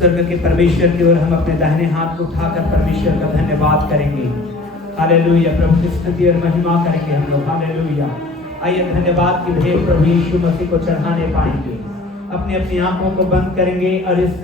स्वर्ग के परमेश्वर की ओर हम अपने दाहिने हाथ को उठाकर परमेश्वर का धन्यवाद करेंगे। हालेलुया। प्रभु की स्तुति और महिमा करेंगे हम लोग। हालेलुया। आइए धन्यवाद की भेंट प्रभु यीशु मसीह को चढ़ाने पाएंगे। अपनी अपनी आंखों को बंद करेंगे और इस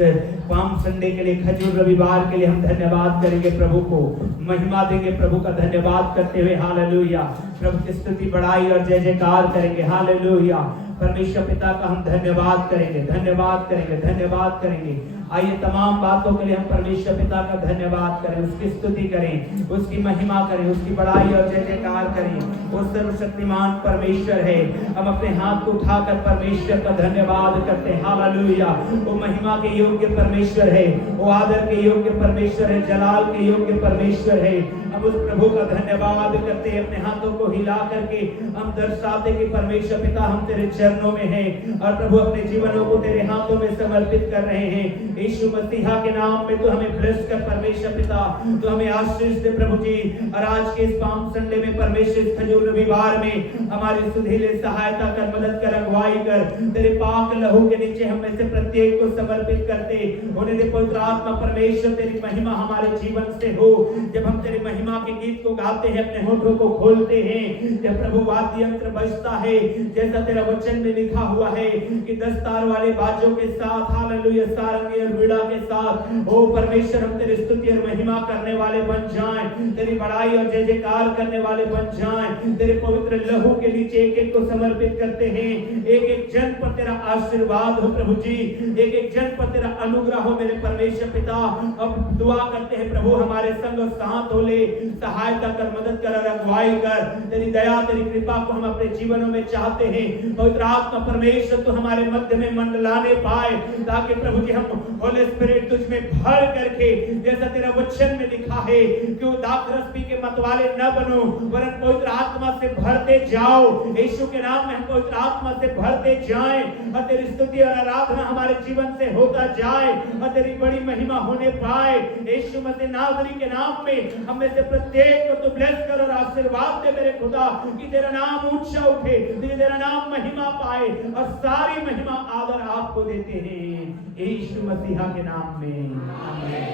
पाम संडे के लिए, खजूर रविवार के लिए हम धन्यवाद करेंगे, प्रभु को महिमा देंगे, प्रभु का धन्यवाद करते हुए। हालेलुया। प्रभु की स्तुति बढ़ाई और जय जयकार करेंगे। हालेलुया। परमेश्वर पिता का हम धन्यवाद करेंगे, धन्यवाद करेंगे, धन्यवाद करेंगे। आइए तमाम बातों के लिए हम परमेश्वर पिता का धन्यवाद करें, उसकी स्तुति करें, उसकी महिमा करें, उसकी बड़ाई और जय जयकार करें। वो सर्वशक्तिमान परमेश्वर है। हम अपने हाथ को उठाकर परमेश्वर का धन्यवाद करते हैं। हालेलुया। वो महिमा के योग्य परमेश्वर है, वो आदर के योग्य परमेश्वर है, जलाल के योग्य परमेश्वर है। हम उस प्रभु का धन्यवाद करते हैं। अपने हाथों को हिला करके हम दर्शाते कि परमेश्वर पिता हम तेरे चरणों में हैं और प्रभु अपने जीवनों को तेरे हाथों में समर्पित कर रहे हैं। यीशु मसीहा के नाम में तो हमें ब्लेस कर परमेश्वर पिता, तो हमें आशीष दे प्रभु जी। और आज के इस पाम संडे में परमेश्वर खजूर रविवार में हमारी सुधीले सहायता कर, मदद कर, अगुवाई कर। तेरे पाक लहू के नीचे हम में से प्रत्येक को समर्पित करते होने दे। पवित्र आत्मा परमेश्वर तेरी महिमा हमारे जीवन से हो। जब हम तेरी महिमा के गीत को गाते हैं, अपने होठों को खोलते हैं, जब प्रभु वाद्य यंत्र बजता है, जैसा तेरा वचन में लिखा हुआ है कि 10 तार वाले बाजों के साथ, हालेलुया, सारंगी और वीणा के साथ, ओ परमेश्वर हम तेरी स्तुति और महिमा करने वाले बन जाएं, तेरी बड़ाई और जय जयकार करने वाले बन जाएं। तेरे पवित्र लहू के नीचे एक एक को समर्पित करते हैं। एक एक जन पर तेरा आशीर्वाद हो प्रभु जी, एक एक जन पर तेरा अनुग्रह हो मेरे परमेश्वर पिता। अब दुआ करते हैं प्रभु हमारे संग और साथ हो ले, सहायता कर, मदद कर और अगुवाई कर। तेरी दया, तेरी कृपा को हम अपने जीवनों में चाहते हैं। पवित्र आत्मा परमेश्वर तो हमारे मध्य में मंडलाने पाए, ताकि प्रभु जी हम होली स्पिरिट तुझ में भर करके, जैसा तेरा वचन में लिखा है कि वो दाखरस पी के मतवाले न बनो, वरन पवित्र आत्मा से भरते जाओ। यीशु के नाम में हम पवित्र आत्मा से भरते जाएं और तेरी स्तुति और आराधना हमारे जीवन से होता जाए और तेरी बड़ी महिमा होने पाए। यीशु मसीह नाज़री के नाम में हम में से प्रत्येक को तू ब्लेस कर और आशीर्वाद दे मेरे खुदा, कि तेरा नाम ऊंचा उठे, तेरा नाम महिमा पाए और सारी महिमा आदर आपको देते हैं यीशु मसीहा के नाम में, आमीन।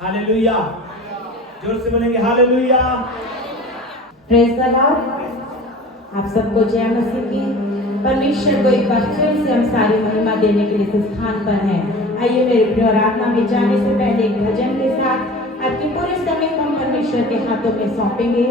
हालेलुया। जोर से बोलेंगे हालेलुया। Praise the Lord. आप सबको जय मसीह की। परमेश्वर को एक बार फिर से हम सारी महिमा देने के लिए इस स्थान पर हैं। आइए मेरे प्रिय, आराधना में जाने से पहले एक भजन के साथ आपके पूरे समय को हम परमेश्वर के हाथों में सौंपेंगे।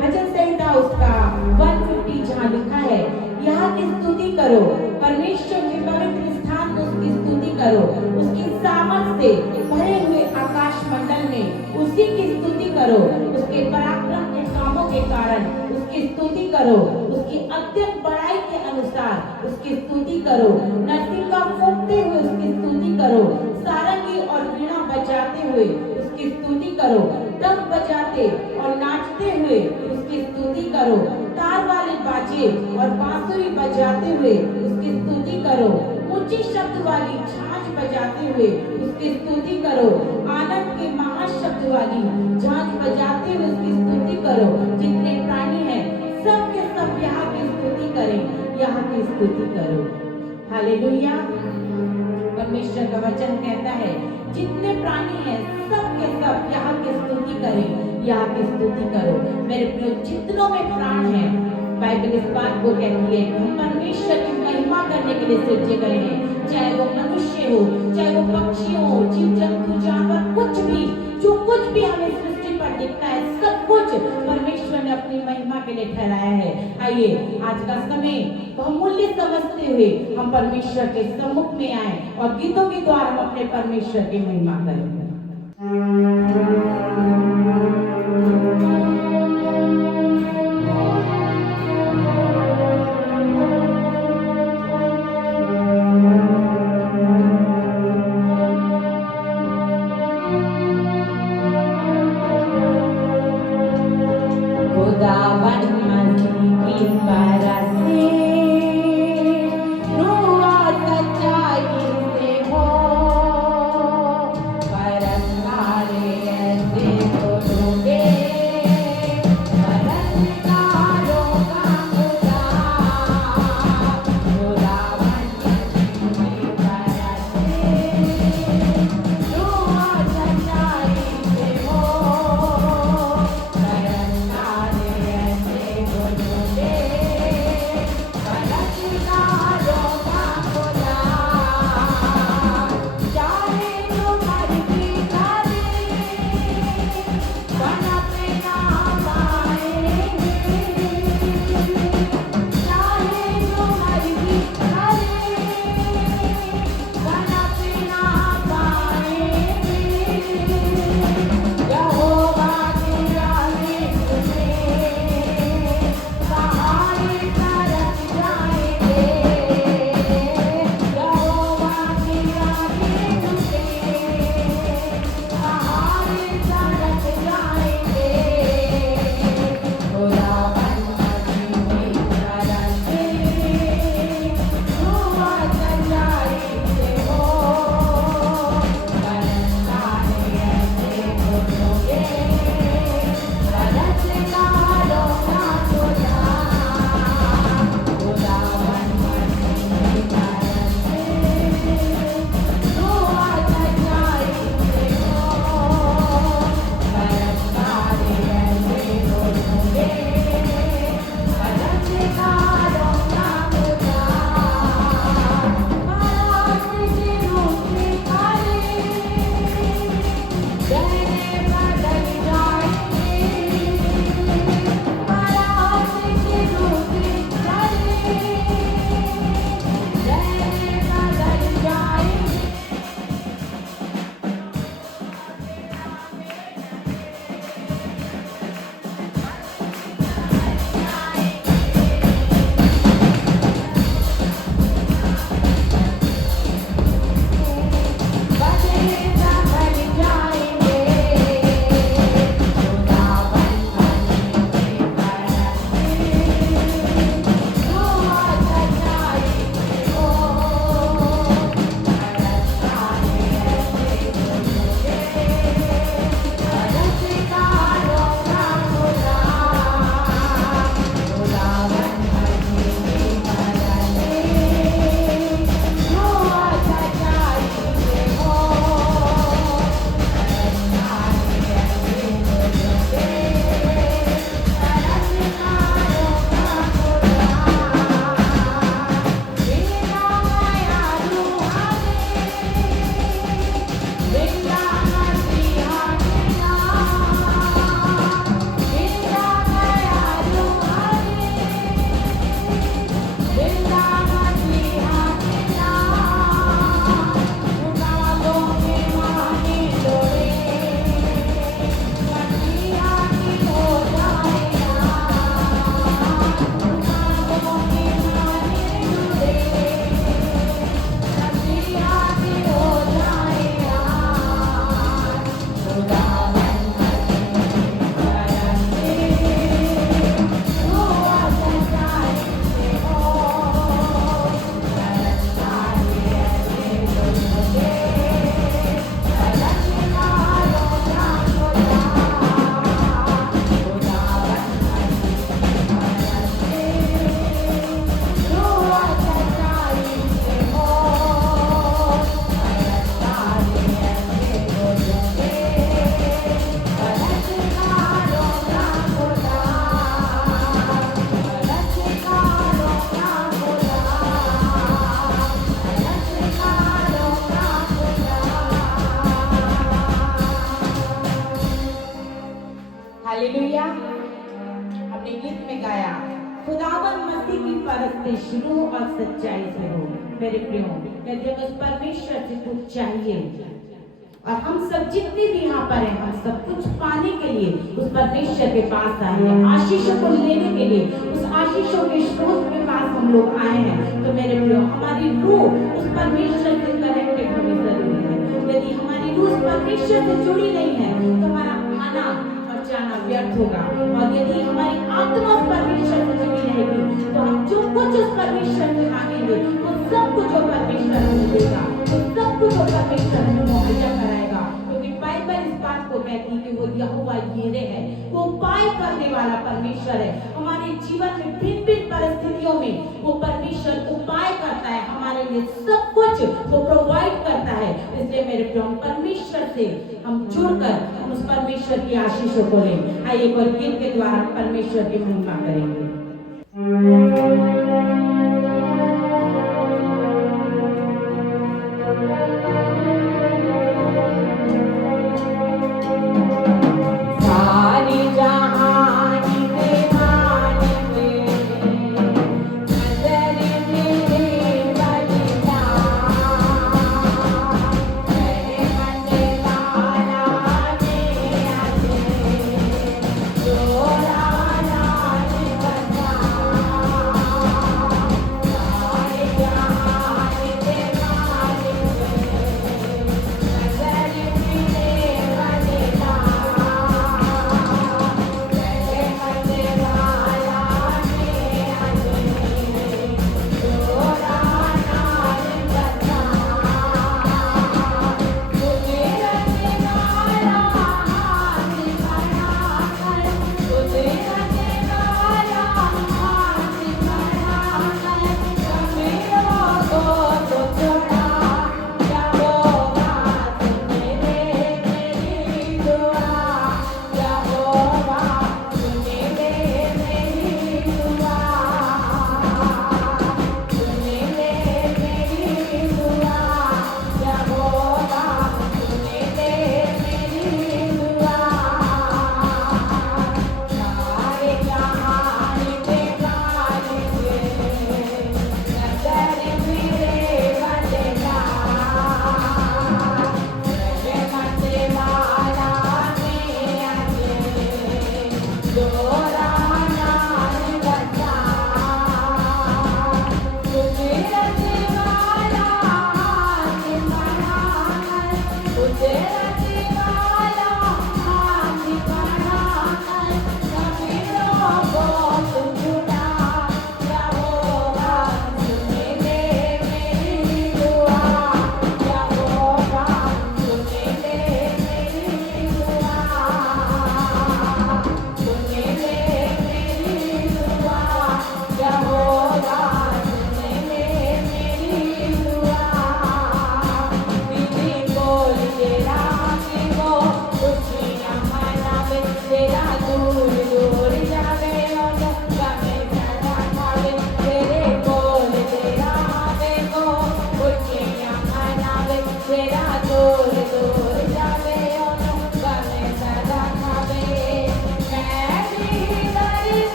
भजन संहिता उसका 150 जहाँ लिखा है, यहाँ की स्तुति करो, परमेश्वर के पवित्र स्थान में उसकी स्तुति करो, उसकी सामर्थ से भरे हुए आकाश मंडल में उसी की स्तुति करो, उसके पराक्रम के कामों के कारण उसकी स्तुति करो, उसकी अत्यंत बड़ाई के अनुसार उसकी स्तुति करो, नरसिंगा फूंकते हुए उसकी स्तुति करो, सारंगी और वीणा बजाते हुए उसकी स्तुति करो, डफ बजाते और नाचते हुए उसकी स्तुति करो, तार वाले बाजे और बांसुरी बजाते हुए उसकी स्तुति करो, ऊंची शब्द वाली झांझ बजाते हुए उसकी स्तुति करो, आनंद के महाशब्द वाली झांझ बजाते हुए उसकी स्तुति करो। जितने प्राणी हैं सब के सब यहाँ की स्तुति करें, यहाँ की स्तुति करो। हालेलुया। परमेश्वर का वचन कहता है, जितने प्राणी हैं सब के सब यहाँ की स्तुति करें, यहाँ की स्तुति करो। मेरे प्रिय, जितनों में प्राण है, बाइबल इस बात को कहती है कि हम परमेश्वर की महिमा करने के लिए सृजे गए हैं। चाहे वो मनुष्य हो, चाहे वो पक्षी हो, जीव जंतु, जानवर, कुछ भी, जो कुछ भी हमें सृष्टि पर दिखता है, सब कुछ परमेश्वर ने अपनी महिमा के लिए ठहराया है। आइए आज का समय बहुमूल्य समझते हुए हम परमेश्वर के सम्मुख में आए और गीतों के द्वारा हम अपने परमेश्वर की महिमा करें। परम नारे रास्ते शुरू और सच्चाई से हो। मेरे प्रियो, यदि हम उस परमेश्वर से कुछ चाहिए और हम सब जितने भी यहाँ पर हैं, हम सब कुछ पाने के लिए उस परमेश्वर के पास आए हैं, आशीषों को लेने के लिए उस आशीषों के स्रोत के पास हम लोग आए हैं। तो मेरे प्रियो, हमारी रूह उस परमेश्वर से कनेक्टेड होनी जरूरी है। यदि हमारी रूह उस परमेश्वर से जुड़ी नहीं है तो हमारा खाना और जाना व्यर्थ होगा। और यदि हमारी आत्मा उस परमेश्वर से जुड़ी रहेगी तो हम जो कुछ उस परमेश्वर से मांगेंगे वो सब कुछ वो परमेश्वर हमें देगा, वो सब कुछ वो परमेश्वर हमें मुहैया कराएगा। क्योंकि बाइबल इस बात को कहती है कि वो यहोवा यीरे है, वो उपाय करने वाला परमेश्वर है। हमारे जीवन में भिन्न भिन्न परिस्थितियों में वो परमेश्वर उपाय करता है, हमारे लिए सब कुछ वो प्रोवाइड करता है। इसलिए मेरे प्रियो, परमेश्वर से हम जुड़कर हम उस परमेश्वर की आशीषों को लें। आइए एक और गीत के द्वारा परमेश्वर की महिमा करेंगे।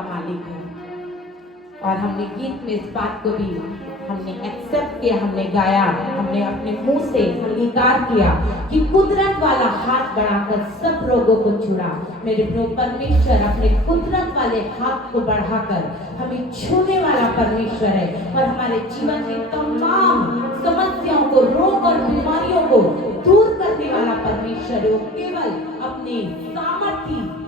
का मालिक है। और हमने गीत में इस बात को भी हमने एक्सेप्ट किया, हमने गाया, हमने अपने मुंह से अंगीकार किया कि कुदरत वाला हाथ बढ़ाकर सब रोगों को छुड़ा। मेरे प्रभु परमेश्वर अपने कुदरत वाले हाथ को बढ़ाकर हमें छूने वाला परमेश्वर है और हमारे जीवन की तमाम समस्याओं को, रोग और बीमारियों को दूर करने वाला परमेश्वर है। वो केवल अपने सामर्थ्य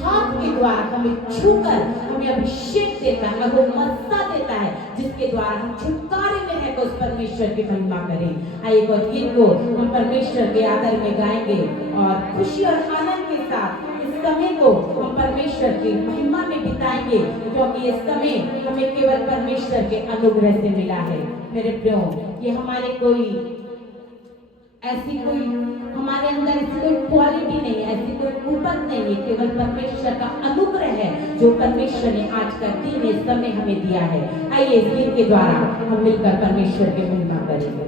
हाथ के द्वारा हमें छूकर हमें अभिषेक देता है, वो मस्ता देता है जिसके द्वारा हम छुटकारे में है। उस परमेश्वर की महिमा करें। आइए एक गीत को हम परमेश्वर के आदर में गाएंगे और खुशी और आनंद के साथ इस समय को हम परमेश्वर की महिमा में बिताएंगे, क्योंकि ये समय हमें केवल परमेश्वर के अनुग्रह से मिला है। मेरे प्रियो, ये हमारे कोई ऐसी कोई हमारे अंदर ऐसी कोई क्वालिटी नहीं है, ऐसी कोई कुपत नहीं है, केवल परमेश्वर का अनुग्रह है जो परमेश्वर ने आज का दिन इस समय हमें दिया है। आइए इस गीत के द्वारा हम मिलकर परमेश्वर की महिमा करेंगे।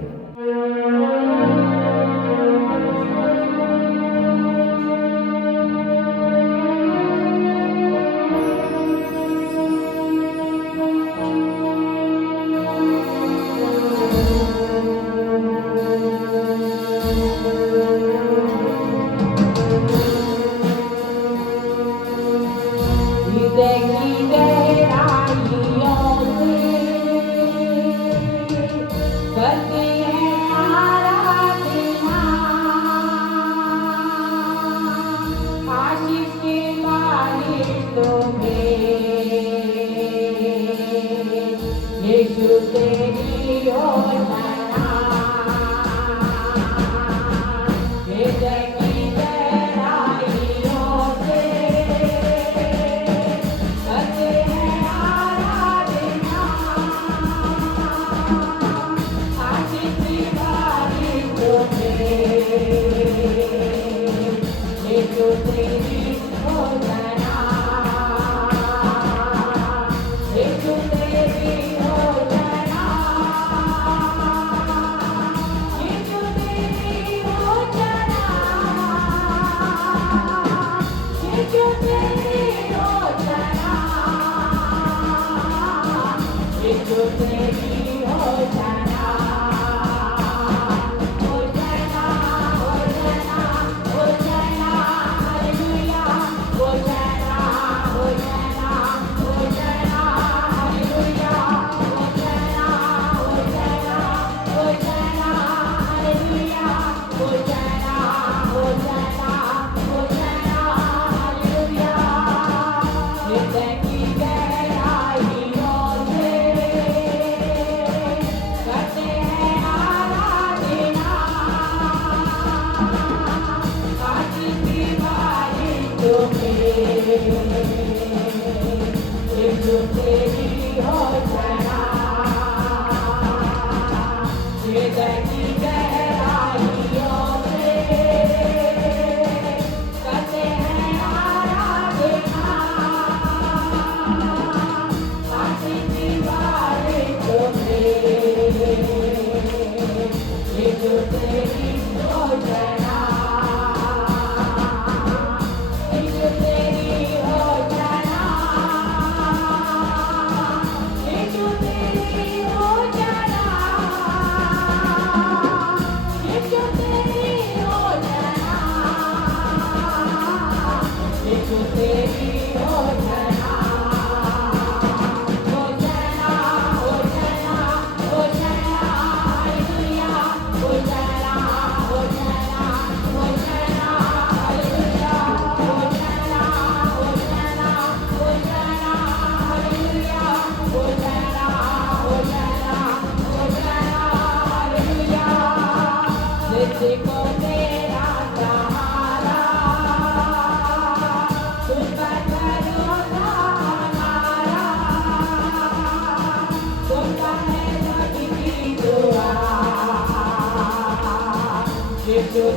It's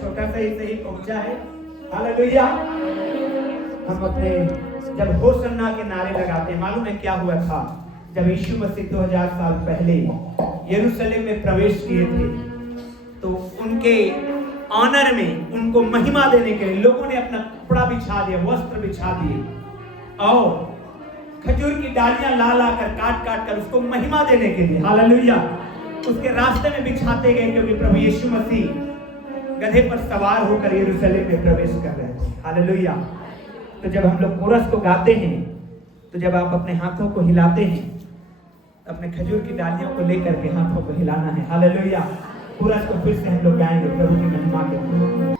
छोटा सा ही सही पहुंचा है। हालेलुया। हम अपने जब होसन्ना के नारे लगाते हैं, मालूम है क्या हुआ था? जब यीशु मसीह 2000 साल पहले यरूशलेम में प्रवेश किए थे, तो उनके ऑनर में, उनको महिमा देने के लिए लोगों ने अपना कपड़ा बिछा दिया, वस्त्र बिछा दिए और खजूर की डालियां ला ला कर काट काट कर उसको महिमा देने के लिए, हालेलुया, उसके रास्ते में बिछाते गए, क्योंकि प्रभु यीशु मसीह गधे पर सवार होकर यरूशलेम में प्रवेश कर रहे थे। हालेलुया। तो जब हम लोग कोरस को गाते हैं, तो जब आप अपने हाथों को हिलाते हैं, अपने खजूर की डालियों को लेकर के हाथों को हिलाना है। हालेलुया। कोरस को फिर से हम लोग गाएंगे प्रभु की महिमा के लिए।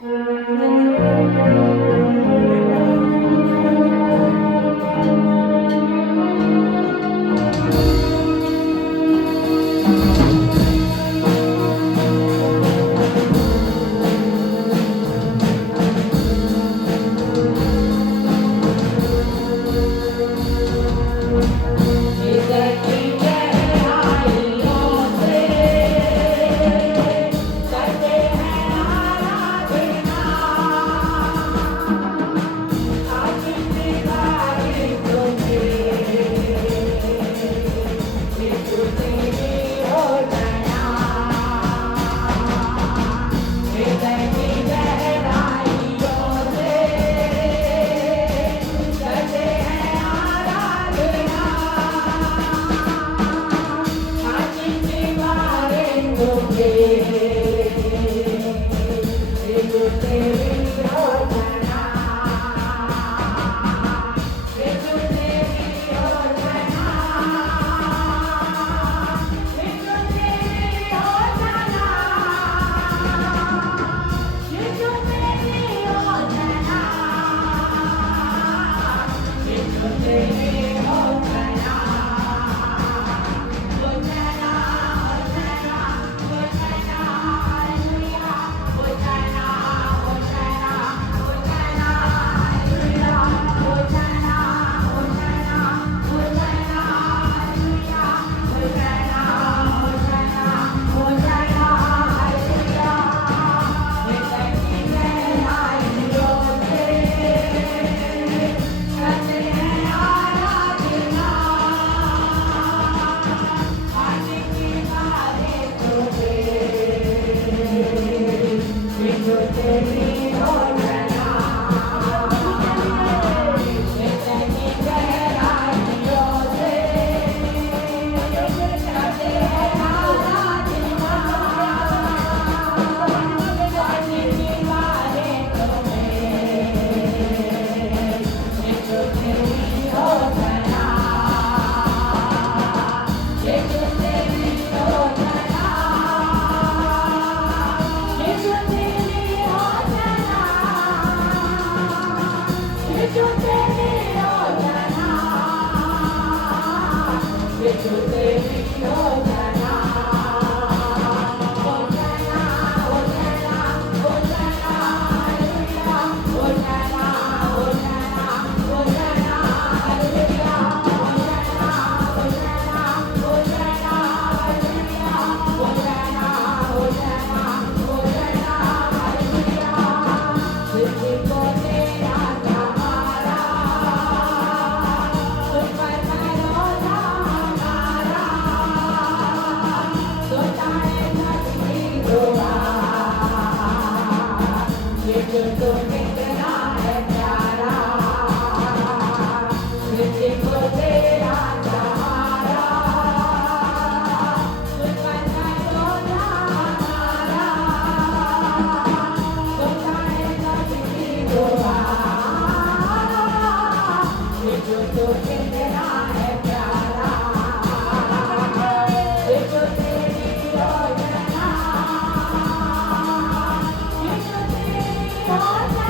Oh,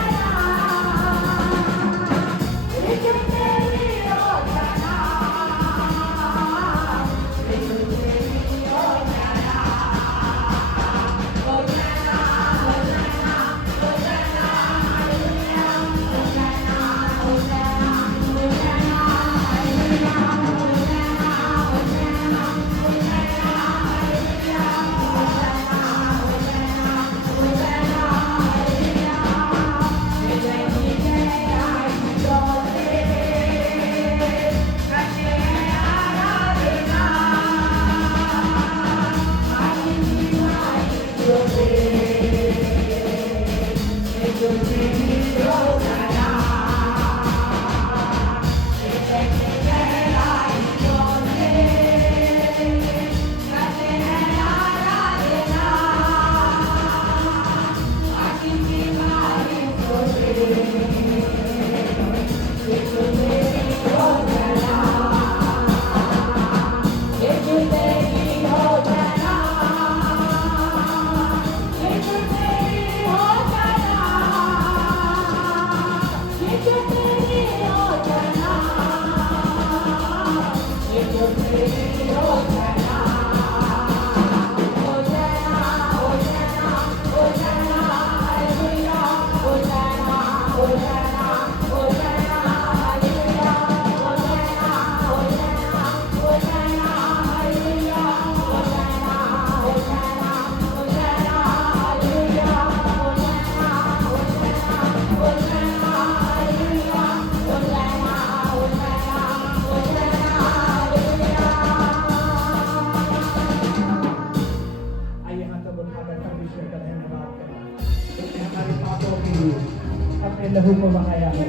लिए अपने लहू को बहाया है,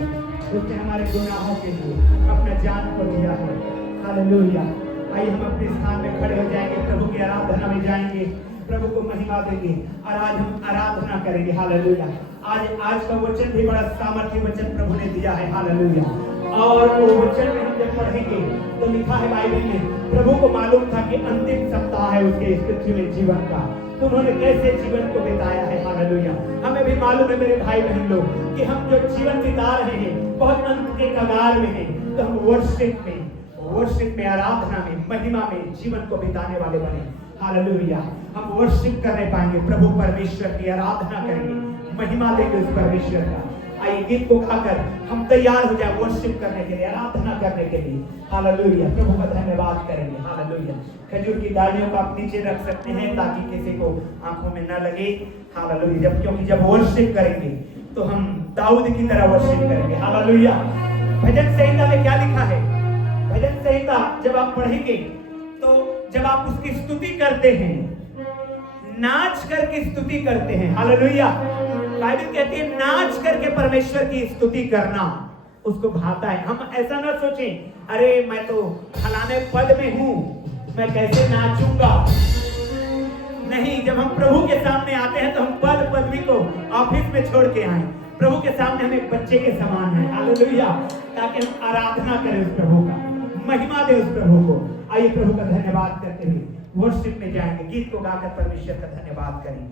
उसने हमारे गुनाहों के लिए अपना जान को दिया है। हालेलुया। आइए हम अपने स्थान में खड़े हो जाएंगे, प्रभु की आराधना में जाएंगे, प्रभु को महिमा देंगे और आज हम आराधना करेंगे। हालेलुया। आज का वचन भी बड़ा सामर्थ्य वचन प्रभु ने दिया है। हालेलुया। और वो वचन में हम जब पढ़ेंगे तो लिखा है बाइबल में, प्रभु को मालूम था कि अंतिम सप्ताह है उसके इस पृथ्वी में जीवन का, तो उन्होंने कैसे जीवन को बिताया है। हालेलुया। हमें भी मालूम है मेरे भाई बहन लोग कि हम जो जीवन बिता रहे हैं बहुत अंत के कगार में हैं, तो हम वर्शिप में आराधना में महिमा में जीवन को बिताने वाले बने। हालेलुया। हम वर्शिप करने पाएंगे, प्रभु परमेश्वर की आराधना करेंगे, महिमा देंगे उस परमेश्वर का। आइए गीत को गाकर हम तैयार हो जाए वर्शिप करने के लिए, आराधना करने के लिए। हालेलुया। प्रभु का धन्यवाद करेंगे। हालेलुया। खजूर की डालियों को आप नीचे रख सकते हैं ताकि किसी को आंखों में न लगे। हालेलुया। क्योंकि जब वर्शिप करेंगे तो हम दाऊद की तरह वर्शिप करेंगे। हालेलुया। भजन संहिता में क्या लिखा है? भजन संहिता जब आप पढ़ेंगे तो जब आप उसकी स्तुति करते हैं, नाच करके स्तुति करते हैं। हालेलुया। बाइबल कहती है नाच करके परमेश्वर की स्तुति करना उसको भाता है। हम ऐसा ना सोचें अरे मैं तो फलाने पद में हूं, मैं कैसे नाचूंगा। नहीं, जब हम प्रभु के सामने आते हैं तो हम पद पदवी को ऑफिस में छोड़ के आए, प्रभु के सामने हम एक बच्चे के समान हैं। हालेलुया। ताकि हम आराधना करें उस प्रभु का, महिमा दे उस प्रभु को। आइए प्रभु का धन्यवाद करते हुए वर्शिप में जाएंगे, गीत को गाकर परमेश्वर का धन्यवाद करेंगे।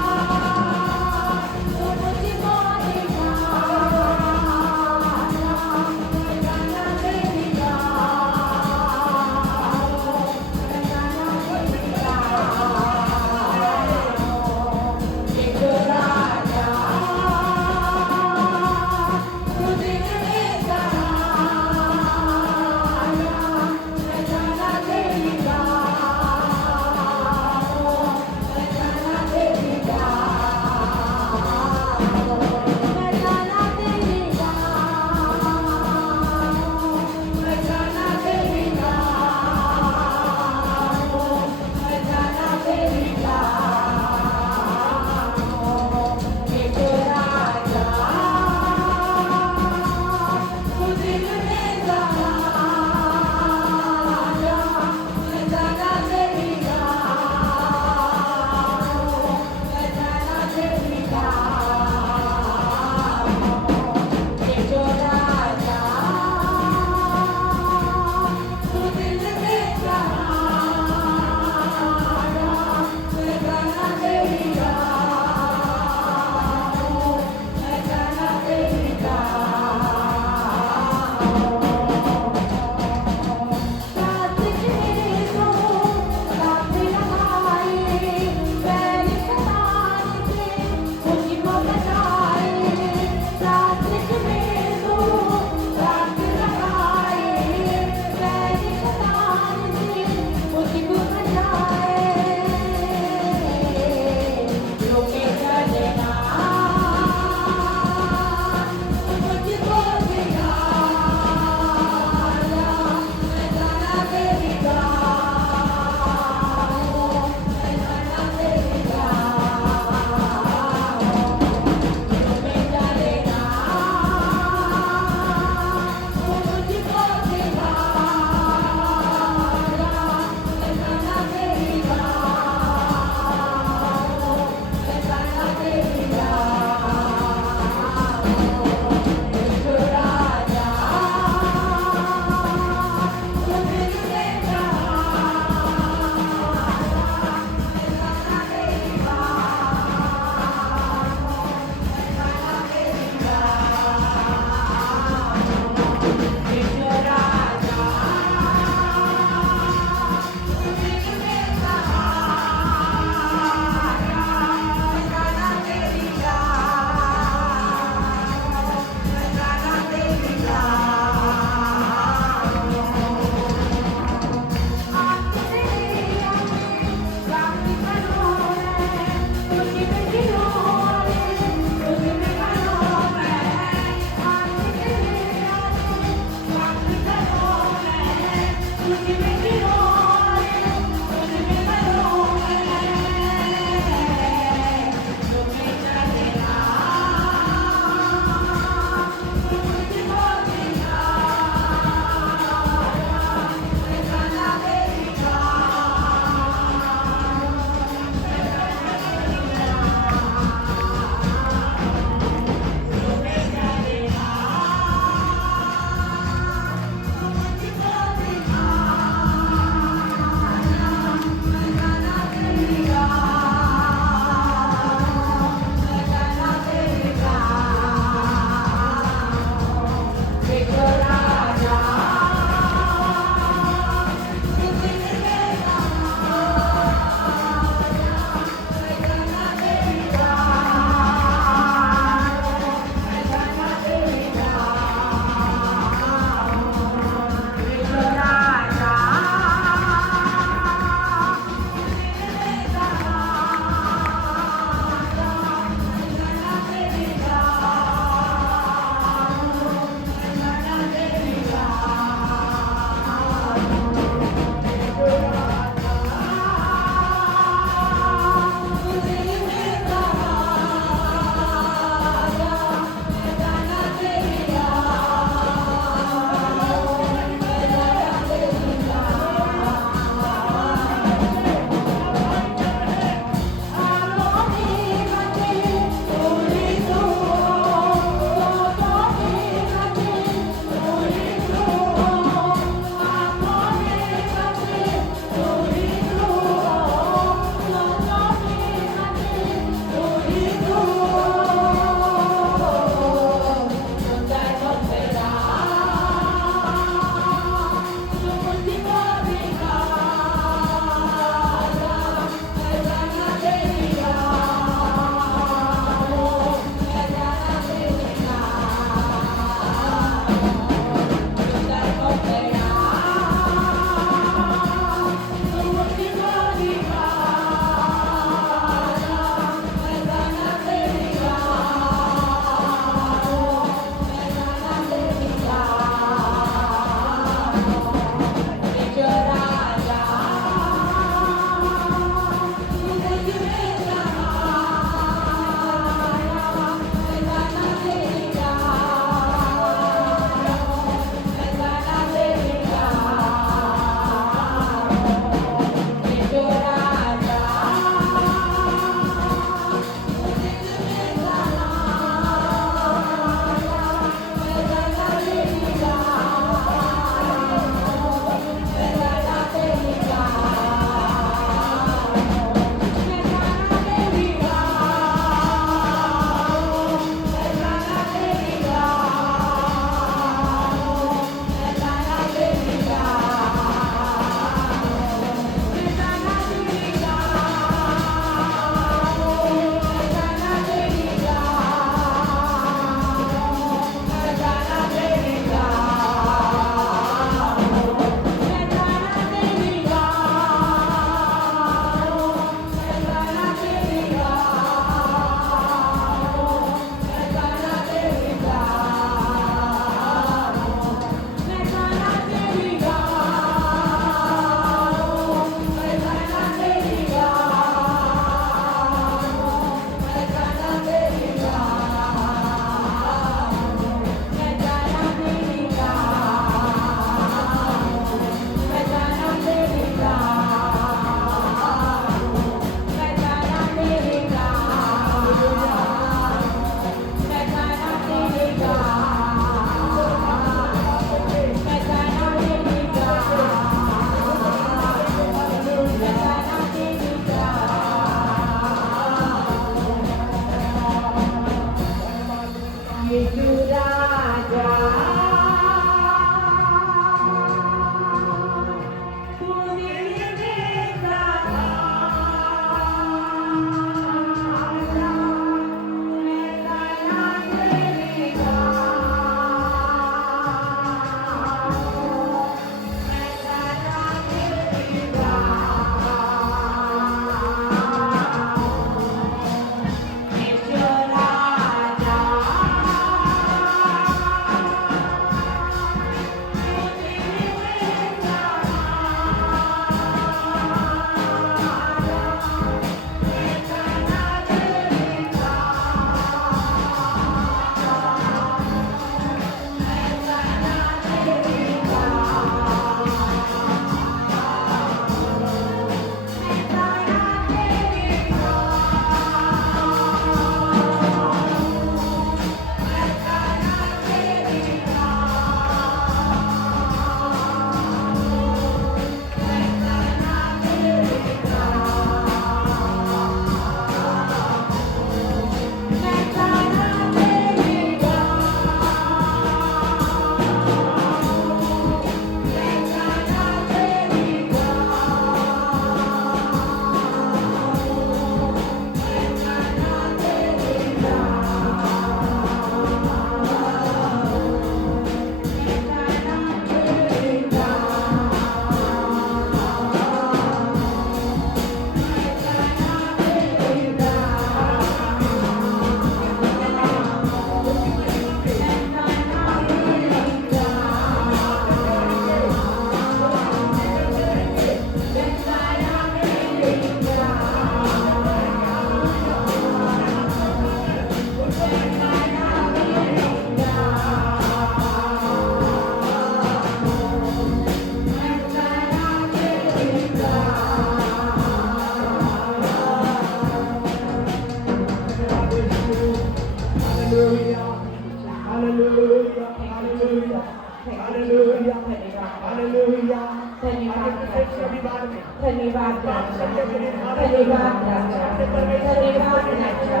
हालेलुया धन्यवाद हालेलुया धन्यवाद रविवार में धन्यवाद राजा धन्यवाद धन्यवाद राजा धन्यवाद राजा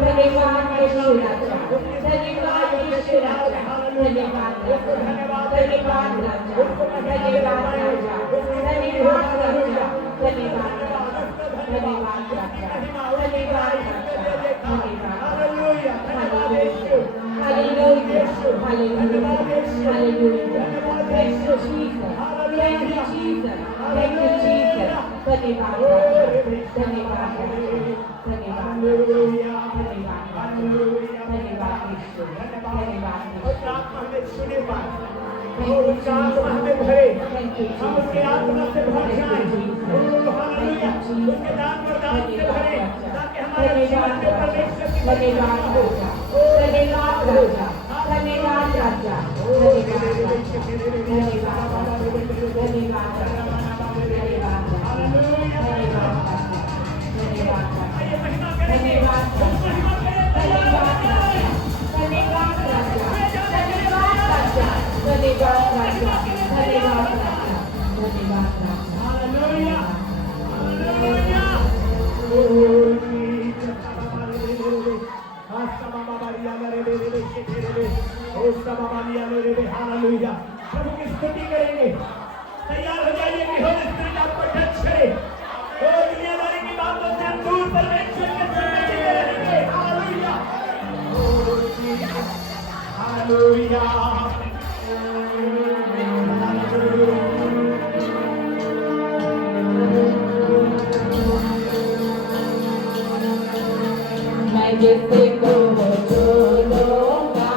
धन्यवाद यीशु राजा धन्यवाद यीशु राजा धन्यवाद धन्यवाद राजा धन्यवाद राजा धन्यवाद राजा धन्यवाद धन्यवाद राजा धन्यवाद राजा हालेलुया धन्यवाद यीशु Hallelujah. Hallelujah. Hallelujah. Thank you, Jesus. Thank you, Jesus. Thank you, Jesus. धन्यवाद धन्यवाद धन्यवाद धन्यवाद धन्यवाद यीशु धन्यवाद सुने पाए उसका आत्मा हमें भरे हम उसके आत्मा से भर जाएं हालेलुया उसके दान वरदान से भरे ताकि हमारे जीवन में परमेश्वर की धन्यवाद राजा धन्यवाद राजा धन्यवाद राजा धन्यवाद धन्यवाद हालेलुया प्रभु की स्तुति करेंगे तैयार हो जाइए कि होली स्पिरिट आपको टच करे दुनियादारी की बातों से हम दूर परमेश्वर के सामने चले रहेंगे हालेलुया हालेलुया मैं जिससे को छोड़ूंगा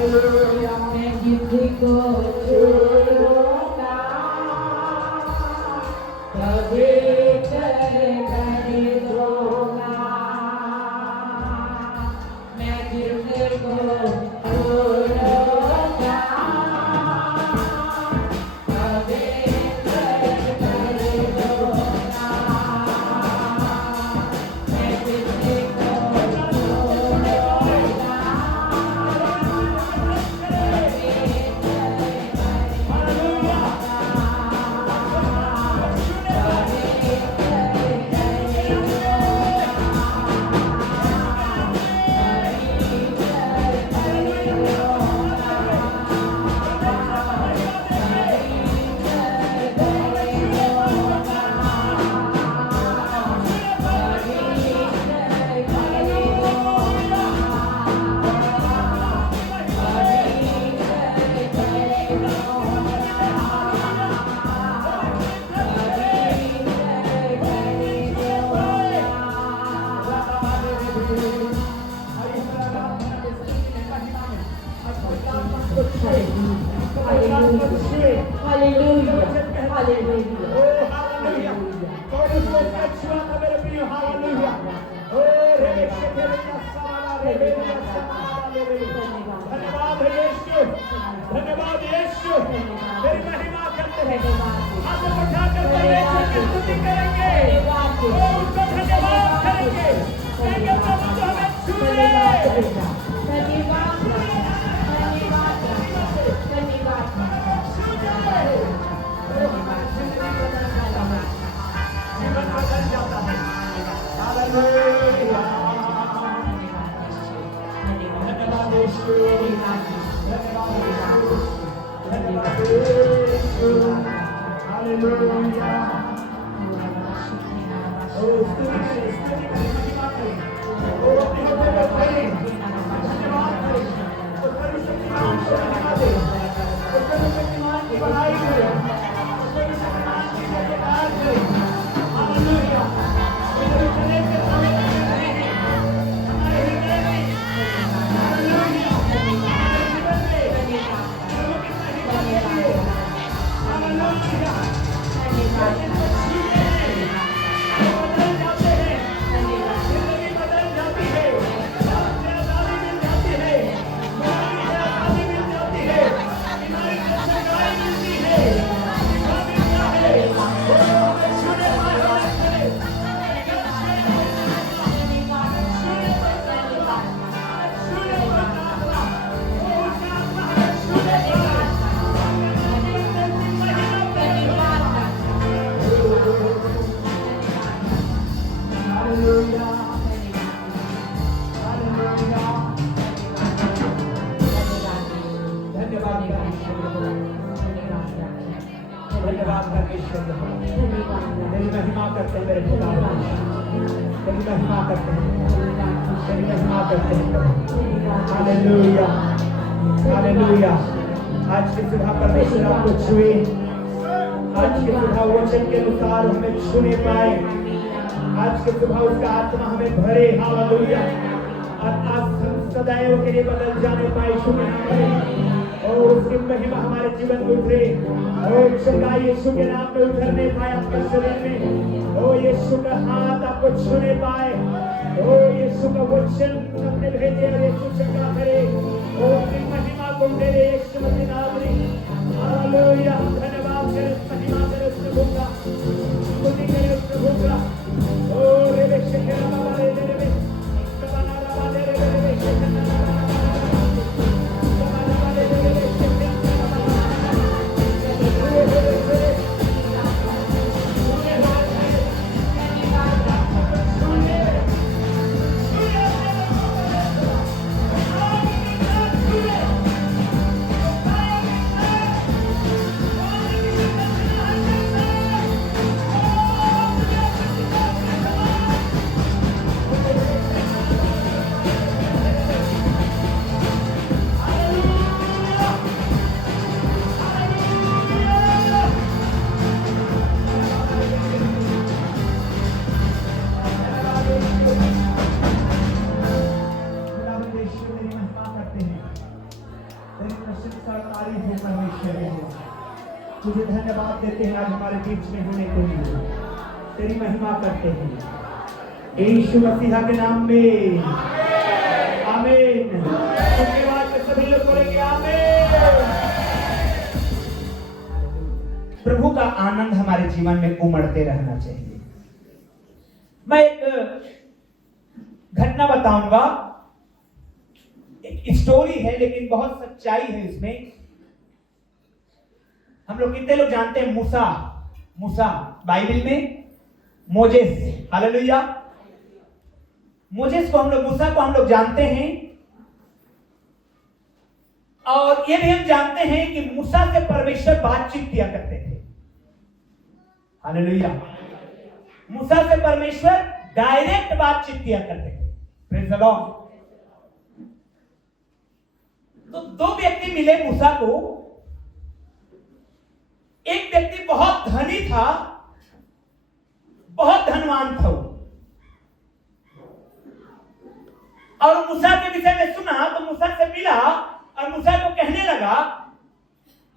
हालेलुया मैं किसको छोड़ूंगा पवित्र कर दूंगा मैं किसको छोड़ूंगा पवित्र कर दूंगा मैं किसको धन्यवाद यीशु, धन्यवाद यीशु, तेरी महिमा करते हैं। हाथ उठाकर परमेश्वर की स्तुति करेंगे, उसको धन्यवाद करेंगे, कहेंगे प्रभु तो हमें छू ले। जीवन बदल जाता है। हालेलुया, धन्यवाद यीशु, धन्यवाद यीशु, धन्यवाद यीशु, हालेलुया। ओ स्तुति करें, महिमा करें, ओ अपने होठों पर करें, धन्यवाद करें, ओ सर्वशक्तिमान को महिमा दें, ओ सर्वशक्तिमान की बड़ाई करें, ओ सर्वशक्तिमान की जयकार करें। हालेलुया, वो यरूशलेम के समय में नहीं है, हमारे हृदय में, हालेलुया, हमारे जीवन में प्रभु की महिमा के लिए, हालेलुया, जिनको छूते हैं वो बदल जाते हैं, जिंदगी बदल जाती है, मौत से आजादी मिल जाती है, बीमारी से आजादी मिल जाती है, बीमारी से छुटकारा मिलती है, शिफा मिलता है। वो हमें छूने पाए होने से धन्यवाद परमेश्वर, तेरी महिमा करते हैं मेरे खुदा, तेरी महिमा करते हैं, तेरी महिमा करते हैं। Hallelujah, hallelujah. आज की सुबह परमेश्वर आपको छुए, आज की सुबह वचन के अनुसार हमें छूने पाए, आज की सुबह उसका आत्मा हमें भरे। हालेलुया, और आज हम सदैव के लिए बदल जाने पाए यीशु के नाम में, और उसकी महिमा हमारे जीवन में उतरे, और चंगा यीशु के नाम में उतरने पाए आपके शरीर में, ओ यीशु का हाथ आपको छूने पाए, ओ यीशु का वचन अपने भेजे और यीशु चंगा करे, ओ अपनी महिमा को मेरे यीशु मसीह नाम में। हालेलुया, धन्यवाद करे, महिमा करे उस प्रभु का, स्तुति करे उस प्रभु का। ओ रे रे शेखर बाबा रे रे रे कबाना बाबा रे रे रे शेखर तुझे धन्यवाद देते हैं आज हमारे बीच में होने के लिए, तेरी महिमा करते हैं यीशु मसीहा के नाम में, आमीन। उसके बाद में सभी लोग बोलेंगे आमीन। प्रभु का आनंद हमारे जीवन में उमड़ते रहना चाहिए। मैं एक घटना बताऊंगा, एक स्टोरी है लेकिन बहुत सच्चाई है इसमें। हम लोग कितने लोग जानते हैं मूसा बाइबल में मोजेस, हालेलुया। मोजेस को हम लोग, मूसा को हम लोग जानते हैं, और ये भी हम जानते हैं कि मूसा से परमेश्वर बातचीत किया करते थे, हालेलुया। मूसा से परमेश्वर डायरेक्ट बातचीत किया करते थे, प्रेज़ द लॉर्ड। तो दो व्यक्ति मिले मूसा को। एक व्यक्ति बहुत धनी था, बहुत धनवान था, और मूसा के विषय में सुना तो मूसा से मिला और मूसा को कहने लगा,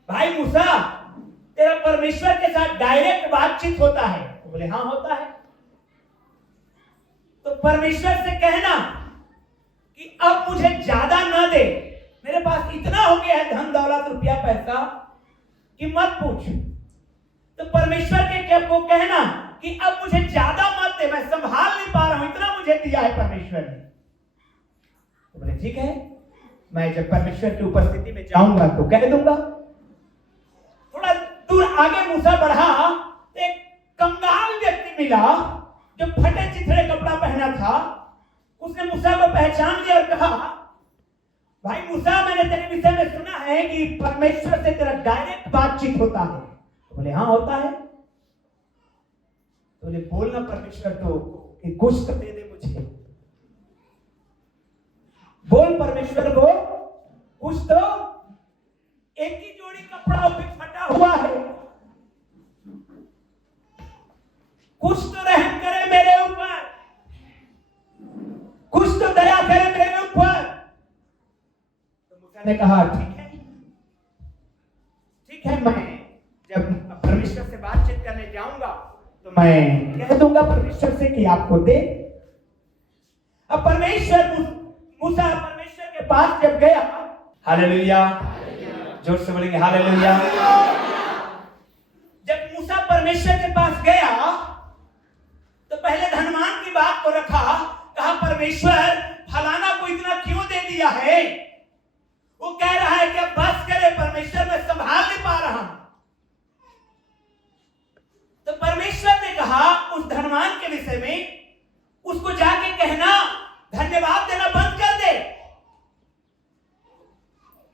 भाई मूसा, तेरा परमेश्वर के साथ डायरेक्ट बातचीत होता है? तो बोले हाँ होता है। तो परमेश्वर से कहना कि अब मुझे ज्यादा ना दे, मेरे पास इतना हो गया है धन दौलत रुपया पैसा कि मत पूछ। तो परमेश्वर के को कहना कि अब मुझे ज्यादा मत दे, मैं संभाल नहीं पा रहा हूं, इतना मुझे दिया है परमेश्वर ने। तो बोले ठीक है, मैं जब परमेश्वर की उपस्थिति में जाऊंगा तो कह दूंगा। थोड़ा दूर आगे मूसा बढ़ा तो एक कंगाल व्यक्ति मिला जो फटे चिथड़े कपड़ा पहना था। उसने मूसा को पहचान लिया और कहा, भाई मूसा, मैंने तेरे विषय में सुना है कि परमेश्वर से तेरा डायरेक्ट बातचीत होता है। तो बोले हाँ होता है। तो बोले बोलना परमेश्वर तो कि कुछ तो दे दे मुझे, बोल परमेश्वर को कुछ तो। एक ही जोड़ी कपड़ा भी फटा हुआ है, कुछ तो रहम करे मेरे ऊपर, कुछ तो दया करे मेरे ऊपर। तो मूसा ने कहा ठीक है, मैं जब परमेश्वर से बातचीत करने जाऊंगा तो मैं कह दूंगा परमेश्वर से कि आपको दे। अब मूसा परमेश्वर के पास जब गया, हालेलुया, जोर से बोलेंगे हालेलुया। जब मूसा परमेश्वर के पास गया तो पहले धनवान की बात को रखा, कहा परमेश्वर फलाना को इतना क्यों दे दिया है? वो कह रहा है कि अब बस करे परमेश्वर, मैं संभाल नहीं पा रहा हूं। तो परमेश्वर ने कहा उस धनवान के विषय में, उसको जाके कहना धन्यवाद देना बंद कर दे।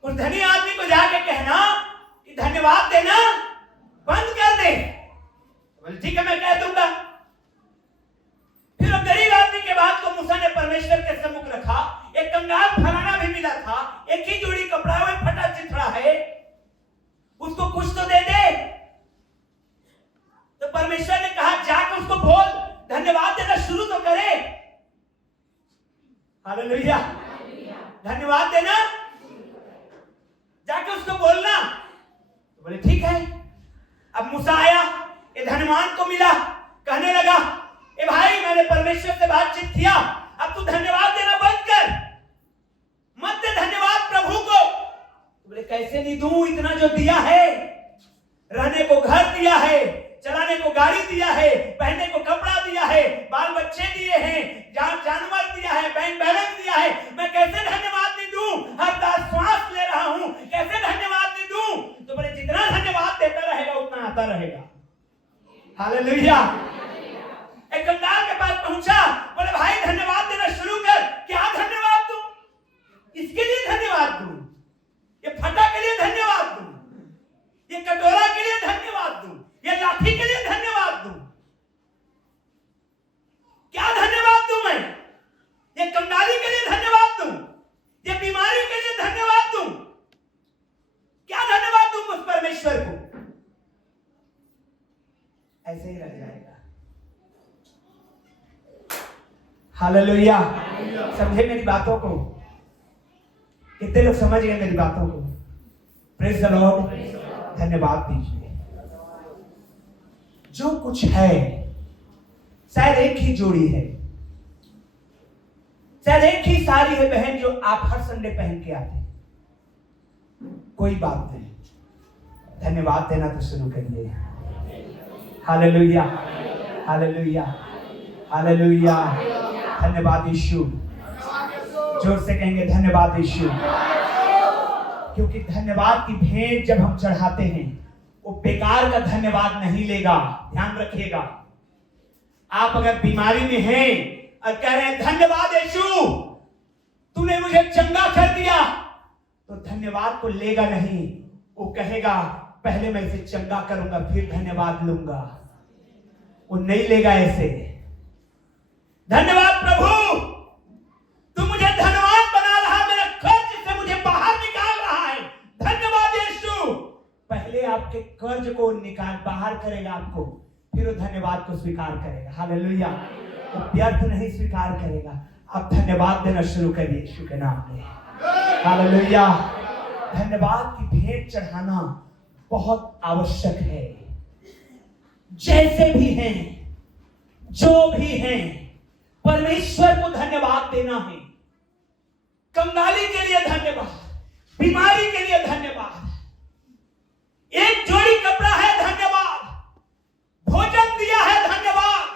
उस धनी आदमी को जाके कहना कि धन्यवाद देना बंद कर दे। ठीक है, मैं कह दूंगा। फिर उस गरीब आदमी के बाद को मूसा ने परमेश्वर के सम्मुख रखा। एक कंगाल फलाना भी मिला था, एक ही जोड़ी कपड़ा है, फटा चिथड़ा है, उसको कुछ तो दे दे। तो परमेश्वर ने कहा जाकर उसको बोल, धन्यवाद देना शुरू तो करे। हालेलुया, धन्यवाद देना जाके उसको बोलना। तो बोले ठीक है। अब मूसा आया, ये धनवान को मिला, कहने लगा, ए भाई, मैंने परमेश्वर से बातचीत किया, अब तू धन्यवाद देना बंद कर, मत दे धन्यवाद प्रभु को। तो बोले कैसे नहीं दूं, इतना जो दिया है, रहने को घर दिया है, चलाने को गाड़ी दिया है, पहनने को कपड़ा दिया है, बाल बच्चे दिए हैं, जानवर दिया है, बैंक बैलेंस दिया है, मैं कैसे धन्यवाद नहीं दूं? हर दास श्वास ले रहा हूं, कैसे धन्यवाद नहीं दूं? तो बोले जितना धन्यवाद देता रहेगा उतना आता रहेगा। हालेलुया। एक कंगाल के पास पहुंचा, बोले भाई धन्यवाद देना शुरू कर। क्या धन्यवाद दूं? इसके लिए धन्यवाद दूं, ये फटा के लिए धन्यवाद दूं, ये कटोरा के लिए धन्यवाद दूं, ये लाठी के लिए धन्यवाद दूं? क्या धन्यवाद दूं मैं? ये कंगाली के लिए धन्यवाद दूं, ये बीमारी के लिए धन्यवाद दूं? क्या धन्यवाद दूं उस परमेश्वर को? ऐसे ही रह जाएगा। हालेलुया। समझे मेरी बातों को? कितने लोग समझ गए मेरी बातों को? Praise the Lord. धन्यवाद दीजिए। जो कुछ है, शायद एक ही जोड़ी है, शायद एक ही साड़ी है बहन जो आप हर संडे पहन के आते। कोई बात नहीं, धन्यवाद देना तो शुरू करिए। Hallelujah, hallelujah, hallelujah. धन्यवाद यीशु। जोर से कहेंगे धन्यवाद यीशु। क्योंकि धन्यवाद की भेंट जब हम चढ़ाते हैं, वो बेकार का धन्यवाद नहीं लेगा। ध्यान रखिएगा, आप अगर बीमारी में हैं और कह रहे हैं धन्यवाद यीशु तूने मुझे चंगा कर दिया, तो धन्यवाद को लेगा नहीं। वो कहेगा पहले मैं इसे चंगा करूंगा फिर धन्यवाद लूंगा। वो नहीं लेगा ऐसे। धन्यवाद प्रभु, तू मुझे धनवान बना रहा, मेरा कर्ज से मुझे बाहर निकाल रहा है। धन्यवाद यीशु। पहले आपके कर्ज को निकाल बाहर करेगा आपको, फिर वो धन्यवाद को स्वीकार करेगा। हालेलुया। वो व्यर्थ नहीं स्वीकार करेगा। आप धन्यवाद देना शुरू करिए यीशु के नाम में। हालेलुया। धन्यवाद की भेंट चढ़ाना बहुत आवश्यक है। जैसे भी हैं, जो भी हैं, परमेश्वर को धन्यवाद देना है। कंगाली के लिए धन्यवाद, बीमारी के लिए धन्यवाद, एक जोड़ी कपड़ा है धन्यवाद, भोजन दिया है धन्यवाद,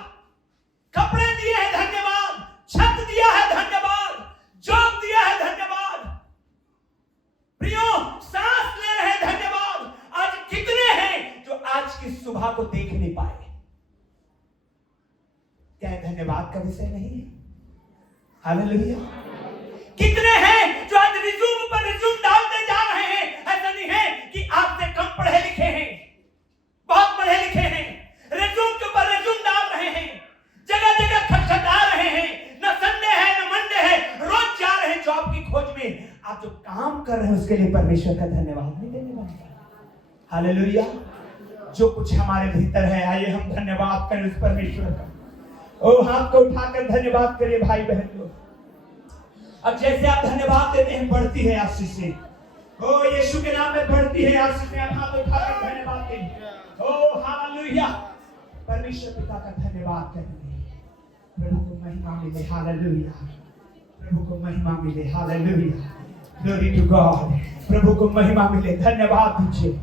कपड़े दिए हैं धन्यवाद, छत दिया है धन्यवाद, जॉब दिया है धन्यवाद, प्रियो सांस ले रहे हैं धन्यवाद। आज कितने हैं जो आज की सुबह को देख नहीं पाए? क्या धन्यवाद का विषय नहीं है? हालेलुया। कितने हैं जो आज रिज्यूम पर रिज्यूम डालते जा रहे हैं? ऐसा नहीं है कि आपसे कम पढ़े लिखे हैं, बहुत पढ़े लिखे हैं, रिज्यूम के ऊपर रिज्यूम डाल रहे हैं, जगह जगह खटखटा रहे हैं, न संडे है न मंडे है, रोज जा रहे हैं जॉब की खोज में। आप जो काम कर रहे हैं उसके लिए परमेश्वर का धन्यवाद नहीं देने वाले। हालेलुया। जो कुछ हमारे भीतर है, आइए हम धन्यवाद करें उस परमेश्वर का। ओ हाथ को उठाकर धन्यवाद करिए भाई बहन लोग। अब जैसे आप धन्यवाद देते हैं बढ़ती है आशीषें। ओ यीशु के नाम में बढ़ती है आशीषें। आप हाथ उठाकर धन्यवाद दें। ओ हालेलुया। परमेश्वर पिता का धन्यवाद करेंगे। प्रभु को महिमा मिले। हालेलुया। प्रभु को महिमा मिले। हालेलुया। Glory to God. प्रभु को महिमा मिले। धन्यवाद दीजिए,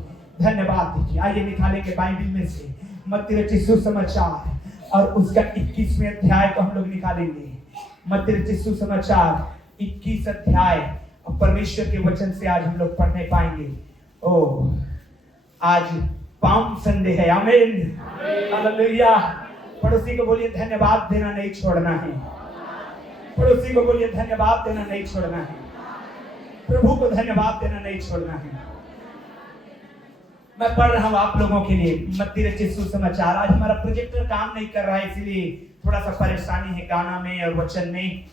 धन्यवाद दीजिए। आइए निकालेंगे बाइबल में से मत्ती रचित सुसमाचार और उसका 21वें अध्याय को हम लोग निकालेंगे। मत्ती रचित सुसमाचार 21 अध्याय। और परमेश्वर के वचन से आज हम लोग पढ़ने पाएंगे। ओ आज पाम संडे है। आमीन, हालेलुया। पड़ोसी को बोलिए धन्यवाद देना नहीं छोड़ना है। पड़ोसी को बोलिए धन्यवाद देना नहीं छोड़ना है। प्रभु को धन्यवाद देना नहीं छोड़ना है। मैं पढ़ रहा हूं आप लोगों के लिए मत्ती रचित सुसमाचार। आज हमारा प्रोजेक्टर काम नहीं कर रहा है, इसलिए थोड़ा सा परेशानी है गाना में और वचन में।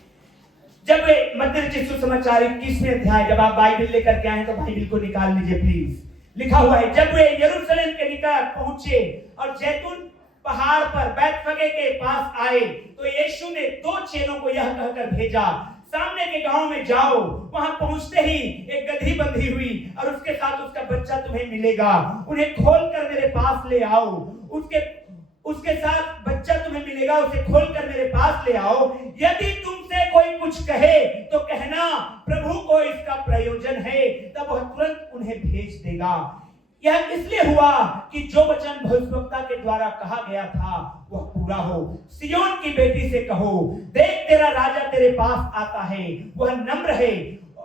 जब मत्ती रचित सुसमाचार 21वें अध्याय, जब आप बाइबल लेकर के आए तो बाइबल को निकाल लीजिए प्लीज। लिखा हुआ है, जब वे यरूशलेम के निकट पहुंचे और जैतून पहाड़ पर बैतफगे के पास आए तो यीशु ने 2 चेलों को यह कहकर भेजा, सामने के गांव में जाओ, वहां पहुंचते ही एक गधी बंधी हुई और उसके साथ उसका बच्चा तुम्हें मिलेगा, उन्हें खोलकर मेरे पास ले आओ। उसके साथ बच्चा तुम्हें मिलेगा, उसे खोलकर मेरे पास ले आओ। यदि तुमसे कोई कुछ कहे तो कहना प्रभु को इसका प्रयोजन है, तब वह तुरंत उन्हें भेज देगा। यह इसलिए हुआ कि जो वचन भविष्यवक्ता के द्वारा कहा गया था वह पूरा हो। सियोन की बेटी से कहो, देख तेरा राजा तेरे पास आता है, वह नम्र है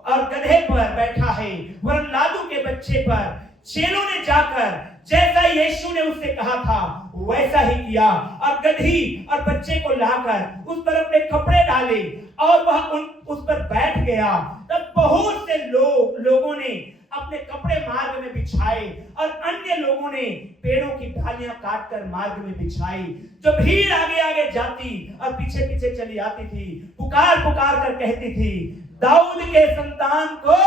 और गधे पर बैठा है, वह लादू के बच्चे पर। चेलों ने जाकर जैसा यीशु ने उससे कहा था वैसा ही किया और गधी और बच्चे को लाकर उस पर अपने कपड़े डाले और वह उस पर बैठ गया। तब बहुत से लोगों ने अपने कपड़े मार्ग में बिछाए और अन्य लोगों ने पेड़ों की डालियां काटकर मार्ग में बिछाई। जो भीड़ आगे आगे जाती और पीछे पीछे चली आती थी, पुकार पुकार कर कहती थी, दाऊद के संतान को।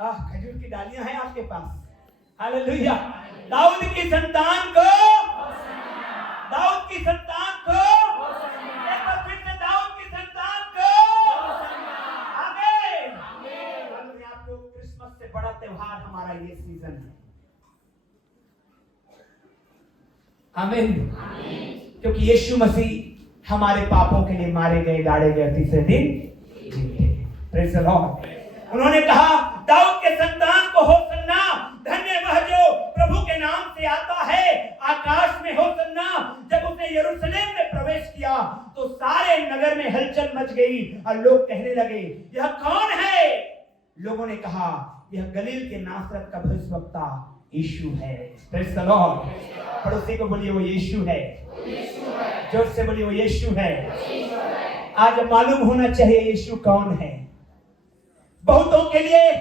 खजूर की डालियां हैं आपके पास। हालेलुया। दाऊद की संतान को, दाऊद की संतान को, एक बार फिर से दाऊद की संतान को। आमीन। आपको क्रिसमस से बड़ा त्योहार हमारा ये सीजन है। आमीन। क्योंकि यीशु मसीह हमारे पापों के लिए मारे गए, गाड़े गए, तीसरे दिन जीते। Praise the Lord. उन्होंने कहा दाऊद के संतान को होसन्ना, धन्य वह जो प्रभु के नाम से आता है, आकाश में होसन्ना। जब उसने यरूशलेम में प्रवेश किया तो सारे नगर में हलचल मच गई और लोग कहने लगे यह कौन है? लोगों ने कहा यह गलील के नासरत का भविष्यवक्ता यीशु है। Praise the Lord. पड़ोसी को बोलिए वो यीशु है। जोर से बोलिए वो यीशु है। आज मालूम होना चाहिए यीशु कौन है। बहुतों के लिए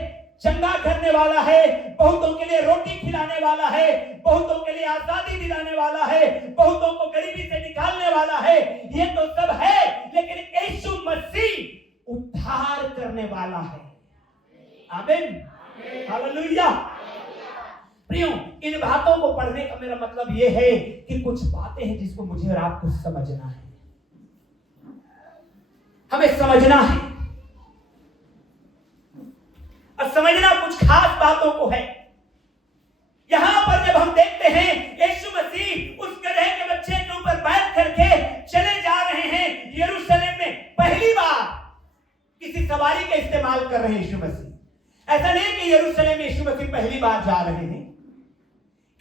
चंगा करने वाला है, बहुतों के लिए रोटी खिलाने वाला है, बहुतों के लिए आजादी दिलाने वाला है, बहुतों को गरीबी से निकालने वाला है। ये तो सब है, लेकिन यीशु मसीह उद्धार करने वाला है। आमीन, हालेलुया। प्रियो, इन बातों को पढ़ने का मेरा मतलब ये है कि कुछ बातें हैं जिसको मुझे और आपको समझना है, हमें समझना है। और समझना कुछ खास बातों को है। यहां पर जब हम देखते हैं यीशु मसीह उस गदहे के बच्चे के ऊपर बैठ करके चले जा रहे हैं यरूशलेम में, पहली बार किसी सवारी का इस्तेमाल कर रहे हैं यीशु मसीह। ऐसा नहीं कि यरूशलेम में यीशु मसीह पहली बार जा रहे हैं,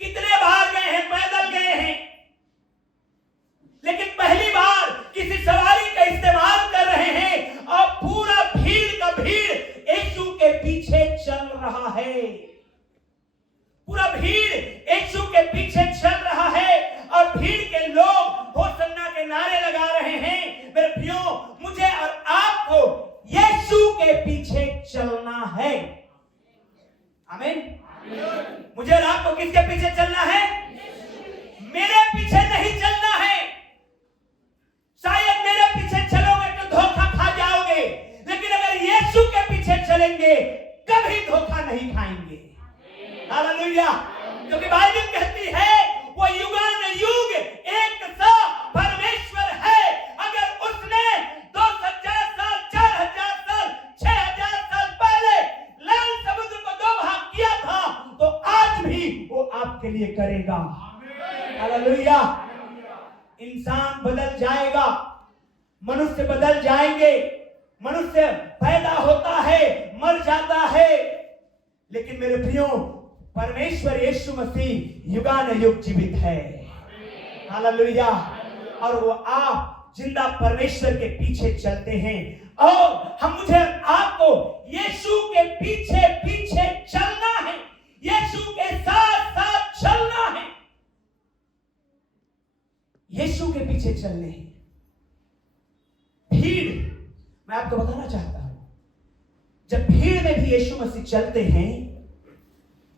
कितने बार गए हैं, पैदल गए हैं, लेकिन पहली बार किसी सवारी का इस्तेमाल कर रहे हैं और पूरा भीड़ का भीड़ यीशु के पीछे चल रहा है। पूरा भीड़ यीशु के पीछे चल रहा है और भीड़ के लोग होसन्ना के नारे लगा रहे हैं। मेरे प्रियो, मुझे और आपको यीशु के पीछे चलना है। आमीन। मुझे और आपको किसके पीछे चलना है? मेरे पीछे नहीं चलना है। शायद मेरे पीछे चलोगे तो धोखा खा जाओगे, लेकिन अगर यीशु के पीछे चलेंगे कभी धोखा नहीं खाएंगे। हालेलुया। क्योंकि बाइबल कहती है वो युगानुयुग एक सा परमेश्वर है। अगर उसने 2000 साल, 4000 साल, 6000 साल पहले लाल समुद्र को दो भाग किया था तो आज भी वो आपके लिए करेगा। हालेलुया। इंसान बदल जाएगा, मनुष्य बदल जाएंगे, मनुष्य पैदा होता है, मर जाता है, लेकिन मेरे प्रियो परमेश्वर यीशु मसीह युगानुयुग जीवित है। हालेलुया। और वो आप जिंदा परमेश्वर के पीछे चलते हैं और हम मुझे आपको यीशु के पीछे पीछे चलना है, यीशु के साथ साथ चलना है, यीशु के पीछे चलने हैं। भीड़, मैं आपको बताना चाहता हूं, जब भीड़ में भी यीशु मसीह चलते हैं,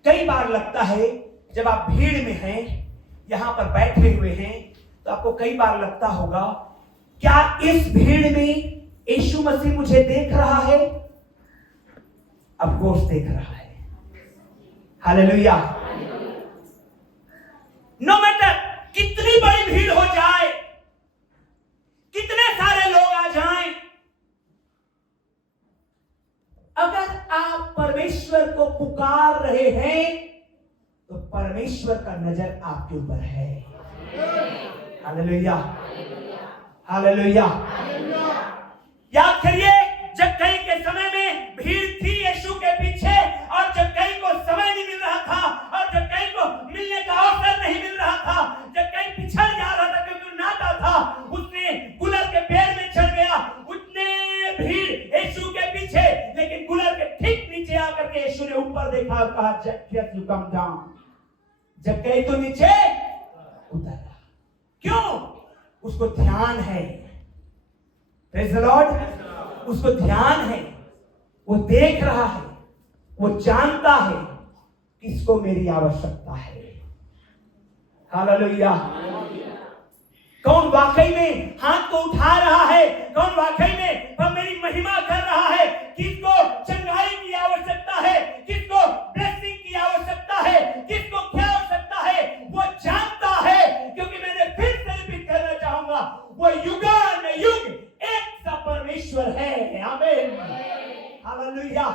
कई बार लगता है जब आप भीड़ में हैं, यहां पर बैठे हुए हैं, तो आपको कई बार लगता होगा क्या इस भीड़ में यीशु मसीह मुझे देख रहा है? ऑफ कोर्स देख रहा है। हालेलुया। नो मैटर कितनी बड़ी भीड़ हो जाए, कितने सारे लोग आ जाएं, अगर आप परमेश्वर को पुकार रहे हैं तो परमेश्वर का नजर आपके ऊपर है। Hallelujah, hallelujah. याद करिए, जक्कई के समय में भीड़ थी यीशु के पीछे और जक्कई को समय नहीं मिल रहा था और जक्कई को मिलने का अवसर नहीं मिल रहा था। जक्कई पिछड़ जा रहा था क्योंकि नाता था, उसने गुलर के पेड़ में चढ़ गया, उतने भीड़ यीशु के पीछे, लेकिन गुलर के ठीक नीचे आकर के यीशु ने ऊपर देखा और कहा जक्कई यू कम डाउन। जक्कई तो नीचे उतर। क्यों? उसको ध्यान है। Praise the Lord. उसको ध्यान है, वो देख रहा है, वो जानता है किसको मेरी आवश्यकता है। हालेलुया। कौन वाकई में हाथ को उठा रहा है, कौन वाकई में मेरी महिमा कर रहा है, किसको चंगाई की आवश्यकता है, किसको ब्लेसिंग की आवश्यकता है, किसको क्या आवश्यकता है, वो जानता है। क्योंकि मैंने फिर से रिपीट करना चाहूंगा, वो युगानुयुग एक सा परमेश्वर है। आमीन, हालेलुया।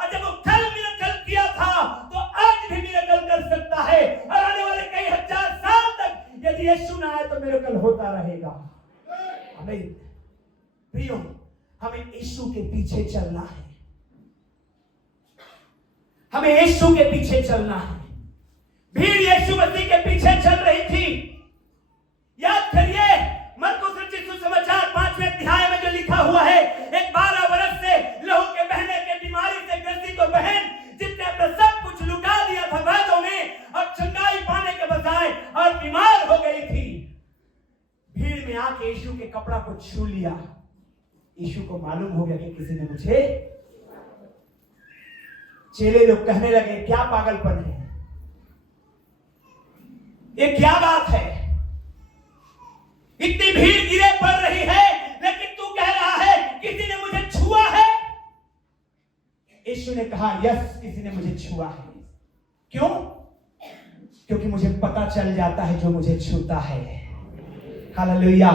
और जब वो कल मिरेकल किया था तो आज भी मिरेकल कर सकता है और आने वाले कई हजार साल तक यदि यीशु ना आए तो मिरेकल होता रहेगा। आमीन। प्रियो, हमें यीशु के पीछे चलना है, हमें यीशु के पीछे चलना है। भीड़ यीशु मसीह के पीछे चल रही थी। याद करिए मरकुस रचित सुसमाचार 5वें अध्याय में जो लिखा हुआ है, एक 12 वर्ष से लहू के बहने के बीमारी से ग्रसित तो बहन जिसने अपना सब कुछ लुटा दिया था वैद्यों ने, अब चंगाई पाने के बजाय और बीमार हो गई थी। भीड़ में आके यीशु के कपड़ा को छू लिया। यीशु को मालूम हो गया कि किसी ने मुझे। चेले लोग कहने लगे क्या पागलपन है, ये क्या बात है, इतनी भीड़ गिरे पड़ रही है लेकिन तू कह रहा है किसी ने मुझे छुआ है। यीशु ने कहा यस, किसी ने मुझे छुआ है। क्यों? क्योंकि मुझे पता चल जाता है जो मुझे छूता है। हालेलुया।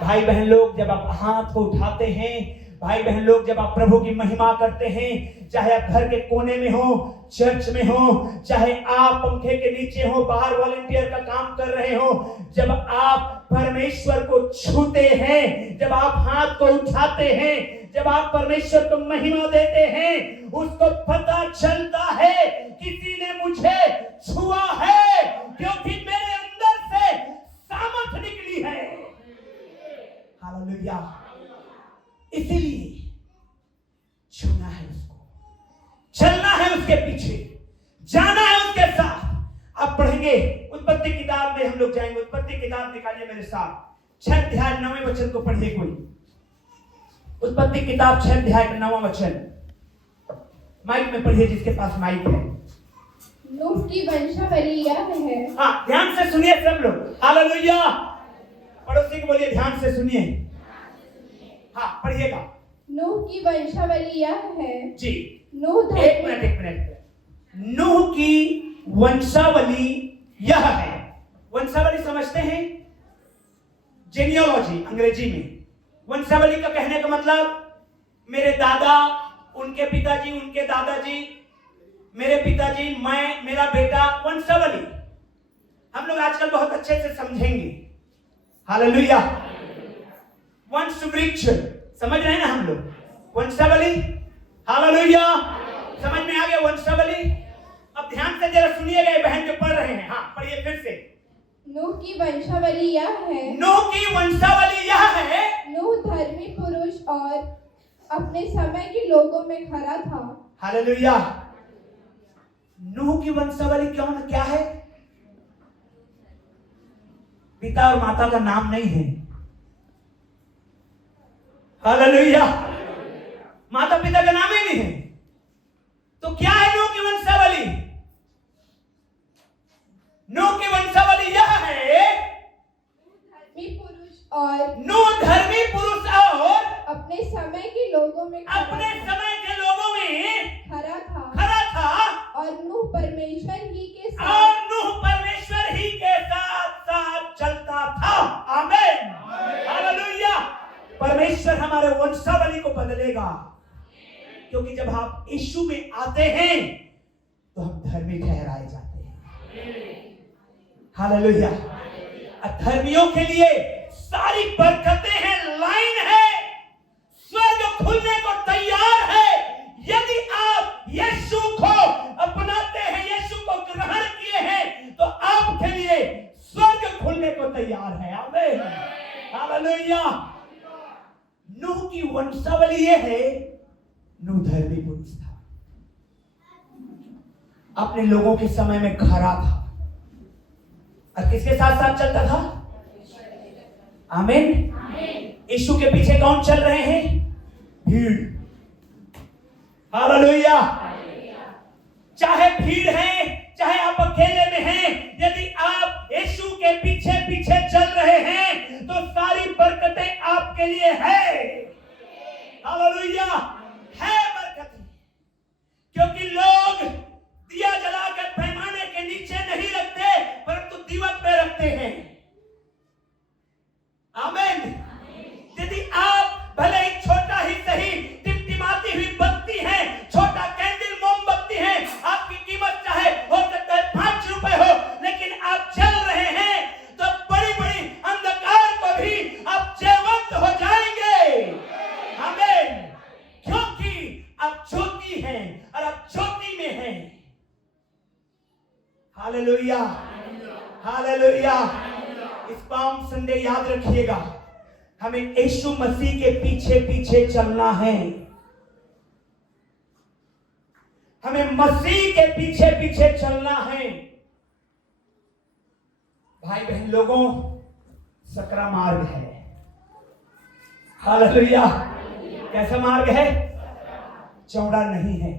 भाई बहन लोग, जब आप हाथ को उठाते हैं, भाई बहन लोग जब आप प्रभु की महिमा करते हैं, चाहे आप घर के कोने में हो, चर्च में हो, चाहे आप पंखे के नीचे हो, बाहर वॉलंटियर का काम कर रहे हो, जब आप परमेश्वर को छूते हैं, जब आप हाथ को उठाते हैं, जब आप परमेश्वर को महिमा देते हैं, उसको पता चलता है किसी ने मुझे छुआ है, क्योंकि मेरे अंदर से सामर्थ निकली है। हालेलुया। इसीलिए छूना है उसको, चलना है उसके पीछे, जाना है उसके साथ। आप पढ़ेंगे उत्पत्ति किताब में, हम लोग जाएंगे उत्पत्ति किताब, निकालिए मेरे साथ 6 अध्याय 9वें वचन को पढ़िए कोई। उत्पत्ति किताब 6 अध्याय 9वां वचन, माइक में पढ़िए जिसके पास माइक है। नूह की वंशावली यह है। हाँ, ध्यान से सुनिए सब लोग। हालेलुया। पड़ोसी को बोलिए ध्यान से सुनिए। हाँ, पढ़िएगा। नूह की वंशावली यह है जी। नूह एक मिनट। नूह की वंशावली यह है। वंशावली समझते हैं? जेनियोलॉजी अंग्रेजी में। वंशावली का कहने का मतलब मेरे दादा, उनके पिताजी, उनके दादाजी, मेरे पिताजी, मैं, मेरा बेटा, वंशावली। हम लोग आजकल बहुत अच्छे से समझेंगे। हालेलुया। वंश वृक्ष समझ रहे हैं ना हम लोग? वंशावली। हालेलुया। समझ में आ गया वंशावली? अब ध्यान से जरा सुनिएगा ये बहन जो पढ़ रहे हैं। हाँ, पढ़िए फिर से। नूह की वंशावली यह है। नूह की वंशावली यह है। नूह धर्मी पुरुष और अपने समय के लोगों में खरा था। हालेलुया। नूह की वंशावली क्या है? पिता और माता का नाम नहीं है। हालेलुया। माता पिता का नाम ही नहीं है, तो क्या है नूह की वंशावली? नूह की वंशावली यह है, धर्मी पुरुष और नूह धर्मी पुरुष और अपने समय के लोगों में अपने समय के लोगों में खरा था। और नूह परमेश्वर ही के साथ चलता था। आमीन। हालेलुया। परमेश्वर हमारे वंशावली को बदलेगा, क्योंकि जब आप यीशु में आते हैं तो हम धर्मी ठहराए जाते हैं। हालेलुया। धर्मियों के लिए सारी बरकतें हैं, लाइन है, स्वर्ग खुलने को तैयार है। यदि आप यीशु को अपनाते हैं, यीशु को ग्रहण किए हैं, तो आपके लिए स्वर्ग खुलने को तैयार है। आमीन। हालेलुया। नूह की वंशावली ये है, नूह धर्मी पुरुष था, अपने लोगों के समय में खरा था, और किसके साथ साथ चलता था? आमीन। यीशु के पीछे कौन चल रहे हैं? भीड़। हालेलुया। चाहे भीड़ है, चाहे आप अकेले में हैं, यदि आप यीशु के पीछे पीछे चल रहे हैं तो सारी बरकतें आपके लिए है। हालेलुया। है बरकतें, क्योंकि लोग दिया जलाकर पैमाने के नीचे नहीं रखते, परंतु दीवट में रखते हैं। आमीन। यदि आप भले ही छोटा ही सही टिमटिमाती हुई बत्ती है, छोटा कैंडल मोमबत्ती है, आपकी कीमत चाहे हो सकता है 5 रुपए हो, लेकिन आप चल रहे हैं तो हैं और अब ज्योति में हैं। Hallelujah, hallelujah. इस पाम संडे याद रखिएगा, हमें यीशु मसीह के पीछे पीछे चलना है। हमें मसीह के पीछे पीछे चलना है। भाई बहन लोगों, सकरा मार्ग है। हालेलुया। कैसा मार्ग है? चौड़ा नहीं है,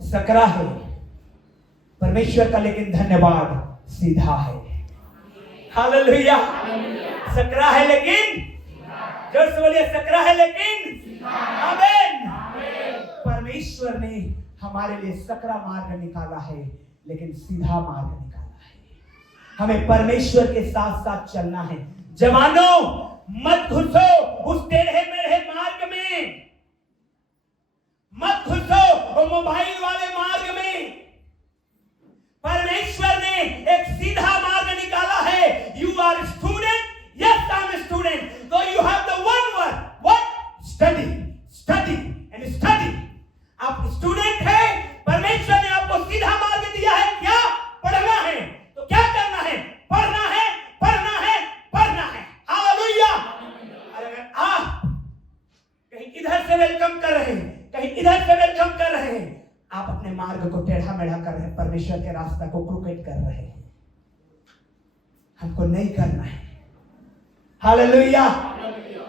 सकरा है परमेश्वर का, लेकिन धन्यवाद सीधा है। हालेलुया। सकरा है लेकिन, जोर से बोलिए, सकरा है लेकिन आमीन। परमेश्वर ने हमारे लिए सकरा मार्ग निकाला है, लेकिन सीधा मार्ग निकाला है। हमें परमेश्वर के साथ साथ चलना है। जवानों, मत घुसो उस टेढ़े मेढ़े मार्ग में, मत घुसो वो मोबाइल वाले मार्ग में। परमेश्वर ने एक सीधा मार्ग निकाला है। You are student, yes I am student, so you have the one word, what? Study, study and study. आप स्टूडेंट हैं, परमेश्वर ने आपको सीधा मार्ग दिया है। क्या पढ़ना है तो क्या करना है? पढ़ना है, पढ़ना है, पढ़ना है। हालेलुया। और अगर आप कहीं इधर से वेलकम कर रहे हैं, कहीं इधर से वेलकम कर रहे हैं, आप अपने मार्ग को टेढ़ा मेढ़ा कर रहे हैं, परमेश्वर के रास्ता को क्रूकेट कर रहे हैं। हमको नहीं करना है। हालेलुया।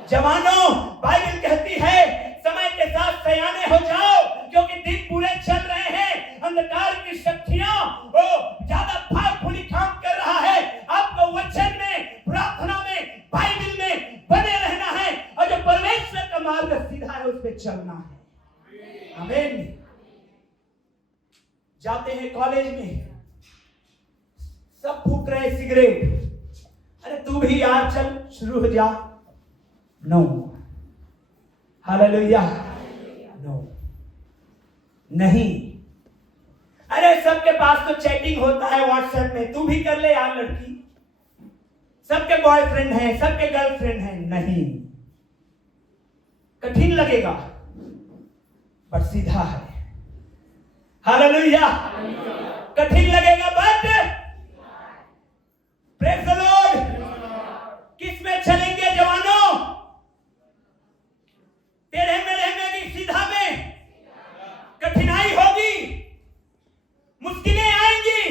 जवानों, बाइबल कहती है समय के साथ सयाने हो जाओ, क्योंकि दिन बुरे चल रहे हैं। अंधकार की शक्तियां वो ज्यादा फालतूली काम कर रहा है। आपको वचन में, प्रार्थना में, बाइबल में बने रहना है, और जो परमेश्वर का मार्ग सीधा है उस पे चलना है। आमीन। जाते हैं कॉलेज में, सब फूक रहे सिगरेट, अरे तू भी यार चल, शुरू हो जा। नो। हालेलुया। नो, नहीं। अरे सबके पास तो चैटिंग होता है व्हाट्सएप में, तू भी कर ले यार लड़की। सबके बॉयफ्रेंड हैं, सबके गर्लफ्रेंड हैं। नहीं, कठिन लगेगा पर सीधा है। हालेलुया। कठिन लगेगा बट प्रेज द लॉर्ड। किस में चलेंगे जवानों? टेढ़े मेढ़े में नहीं, सीधा में। कठिनाई होगी, मुश्किलें आएंगी,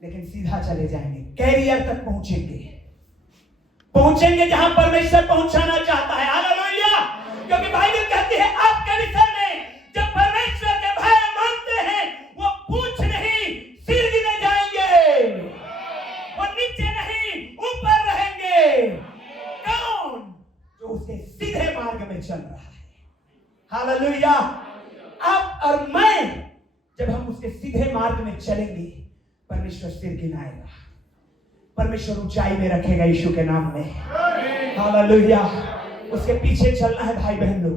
लेकिन सीधा चले जाएंगे। कैरियर तक पहुंचेंगे, पहुंचेंगे जहां परमेश्वर पहुंचाना चाहता है। हालेलुया। क्योंकि बाइबल कहती है आपके विषय में, जब परमेश्वर के भय मानते हैं, वो पूछ नहीं सिर गिने जाएंगे, वो नीचे नहीं ऊपर रहेंगे। कौन? जो उसके सीधे मार्ग में चल रहा है। हालेलुया। आप और मैं, जब हम उसके सीधे मार्ग में चलेंगे, परमेश्वर सिर गिनाएगा, परमेश्वर ऊंचाई में रखेगा यीशु के नाम में। हालेलुया। उसके पीछे चलना है भाई बहन लोग।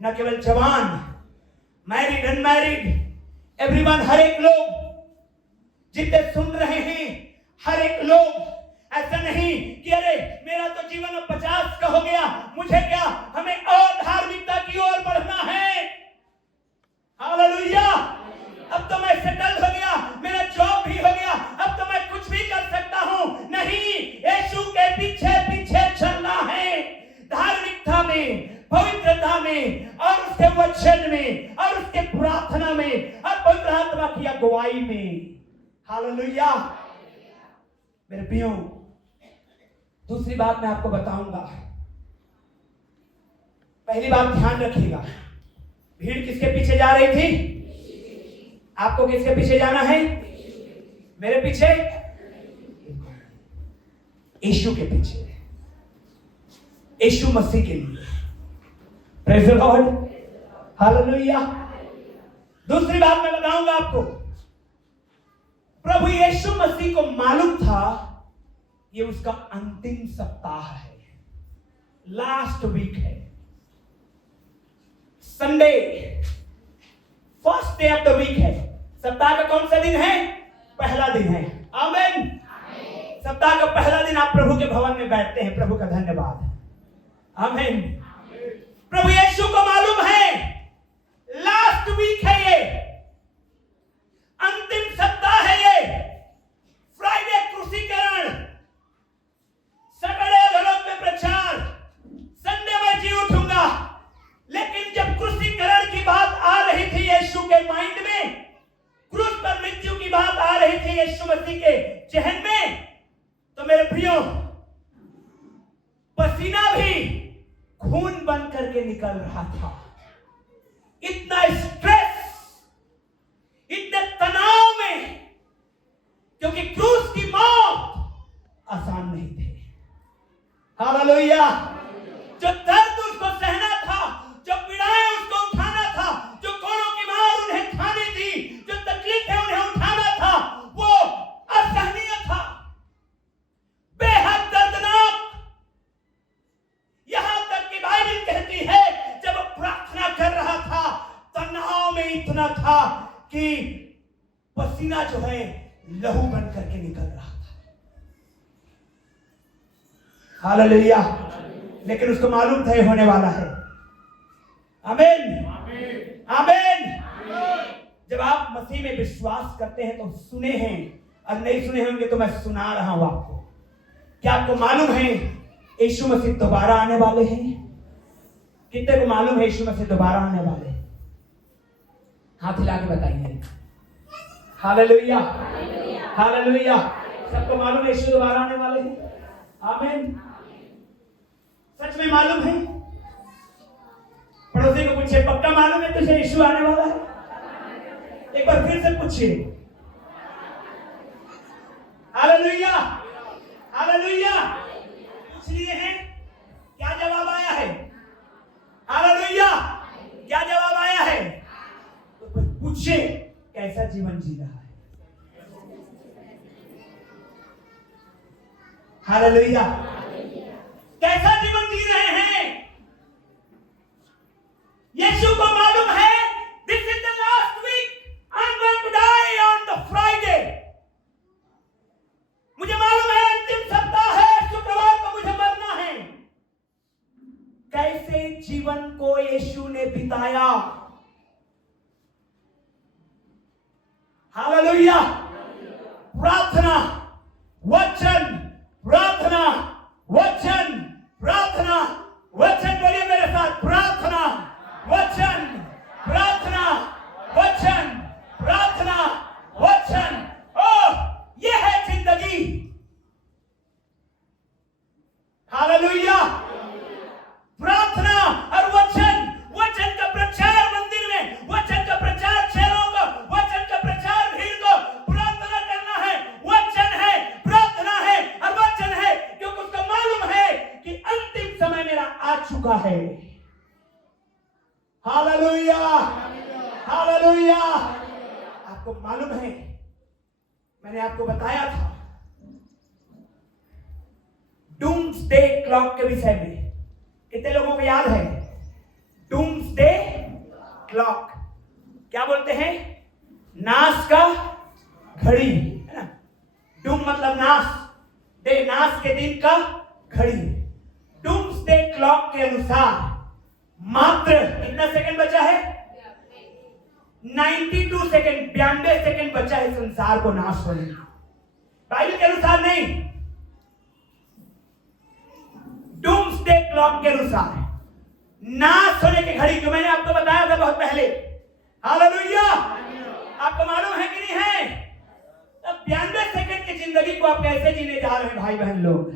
न केवल जवान, मैरिड, अनमैरिड, एवरीवन, हर एक लोग जितने सुन रहे हैं, हर एक लोग। ऐसा नहीं कि अरे मेरा तो जीवन अब 50 का हो गया, मुझे क्या, हमें और धार्मिकता की ओर बढ़ना है। हालेलुया। अब तो मैं सेटल हो गया, मेरा जॉब भी हो गया, अब तो मैं कुछ भी कर सकता हूं। नहीं, यीशु के पीछे पीछे चलना है। धार्मिकता में, पवित्रता में, और उसके वचन में, और उसके प्रार्थना में, और पवित्र आत्मा की अगुवाई में। हालेलुया। मेरे प्रियो, दूसरी बात मैं आपको बताऊंगा। पहली बात ध्यान रखिएगा, भीड़ किसके पीछे जा रही थी? आपको किसके पीछे जाना है? मेरे पीछे, यीशु के पीछे, यीशु मसीह के लिए। Praise the Lord. हालेलुया। दूसरी बात मैं बताऊंगा आपको, प्रभु यीशु मसीह को मालूम था ये उसका अंतिम सप्ताह है, लास्ट वीक है। Sunday first day of the week है। सप्ताह का कौन सा दिन है? पहला दिन है। आमीन। सप्ताह का पहला दिन आप प्रभु के भवन में बैठते हैं। प्रभु का धन्यवाद। आमीन। प्रभु यीशु को मालूम है यीशु के माइंड में क्रूस पर मृत्यु की बात आ रही थी यीशु मसीह के जहन में, तो मेरे प्रियो पसीना भी खून बन करके निकल रहा था। इतना स्ट्रेस, इतने तनाव में, क्योंकि क्रूस की मौत आसान नहीं थी। हालेलुया। जो दर्द उसको सहना था, जो पीड़ाएं उसको उठाना था, जो कोड़ों की मार उन्हें खानी थी, जो तकलीफें उन्हें उठाना था, वो असहनीय था, बेहद दर्दनाक। यहां तक कि बाइबल कहती है जब वो प्रार्थना कर रहा था, तनाव में इतना था कि पसीना जो है लहू बन करके निकल रहा था। हालेलुया। लेकिन उसको मालूम था ये होने वाला है। आमीन, आमीन। जब आप मसीह में विश्वास करते हैं तो सुने हैं, और नहीं सुने होंगे तो मैं सुना रहा हूं आपको। क्या आपको मालूम है यीशु मसीह दोबारा आने वाले हैं? कितने को मालूम है यीशु मसीह दोबारा आने वाले हैं? हाथ हिला के बताइए। Hallelujah, hallelujah. सबको मालूम है यीशु दोबारा आने वाले हैं? आमीन। सच में मालूम है? पड़ोसी को पूछिए, पक्का मालूम है तुझे यीशु आने वाला है? एक बार फिर से पूछिए। Hallelujah, hallelujah. पूछ लिए हैं, क्या जवाब आया है? हालेलुया, क्या जवाब आया है? तो पूछिए कैसा जीवन जी रहा है। हालेलुया। कैसा जीवन जी रहे हैं? यीशु को मालूम है this is the last week, I am going to die on the Friday. मुझे मालूम है अंतिम सप्ताह है, शुक्रवार को मुझे मरना है। कैसे जीवन को यीशु ने बिताया? हालेलुया। प्रार्थना, वचन, प्रार्थना, वचन, प्रार्थना, वचन। बोलिए मेरे साथ, प्रार्थना, वचन, प्रार्थना, वचन, प्रार्थना, वचन। ओह, ये है जिंदगी। हालेलुया। प्रार्थना और वचन, वचन का प्रचार मंदिर में, वचन का प्रचार शहरों को, वचन का प्रचार भीड़ को। प्रार्थना करना है, वचन है, प्रार्थना है और वचन है, क्योंकि उसको मालूम है कि अंतिम समय मेरा आ चुका है। Hallelujah, hallelujah. आपको मालूम है, मैंने आपको बताया था डूम्सडे क्लॉक के विषय में। कितने लोगों को याद है डूम्सडे क्लॉक? क्या बोलते हैं? नाश का घड़ी, है ना? डूम मतलब नाश, डे नाश के दिन का घड़ी। डूम्सडे क्लॉक के अनुसार मात्र कितना सेकंड बचा है? 92 सेकंड, 92 सेकंड बचा है संसार को नाश होने का। बाइबल के अनुसार नहीं, डूम्सडे क्लॉक के अनुसार नाश होने की घड़ी, जो मैंने आपको बताया था बहुत पहले। हालेलुया। आपको मालूम है कि नहीं है? अब 92 सेकंड की जिंदगी को आप कैसे जीने जा रहे हैं भाई बहन लोग?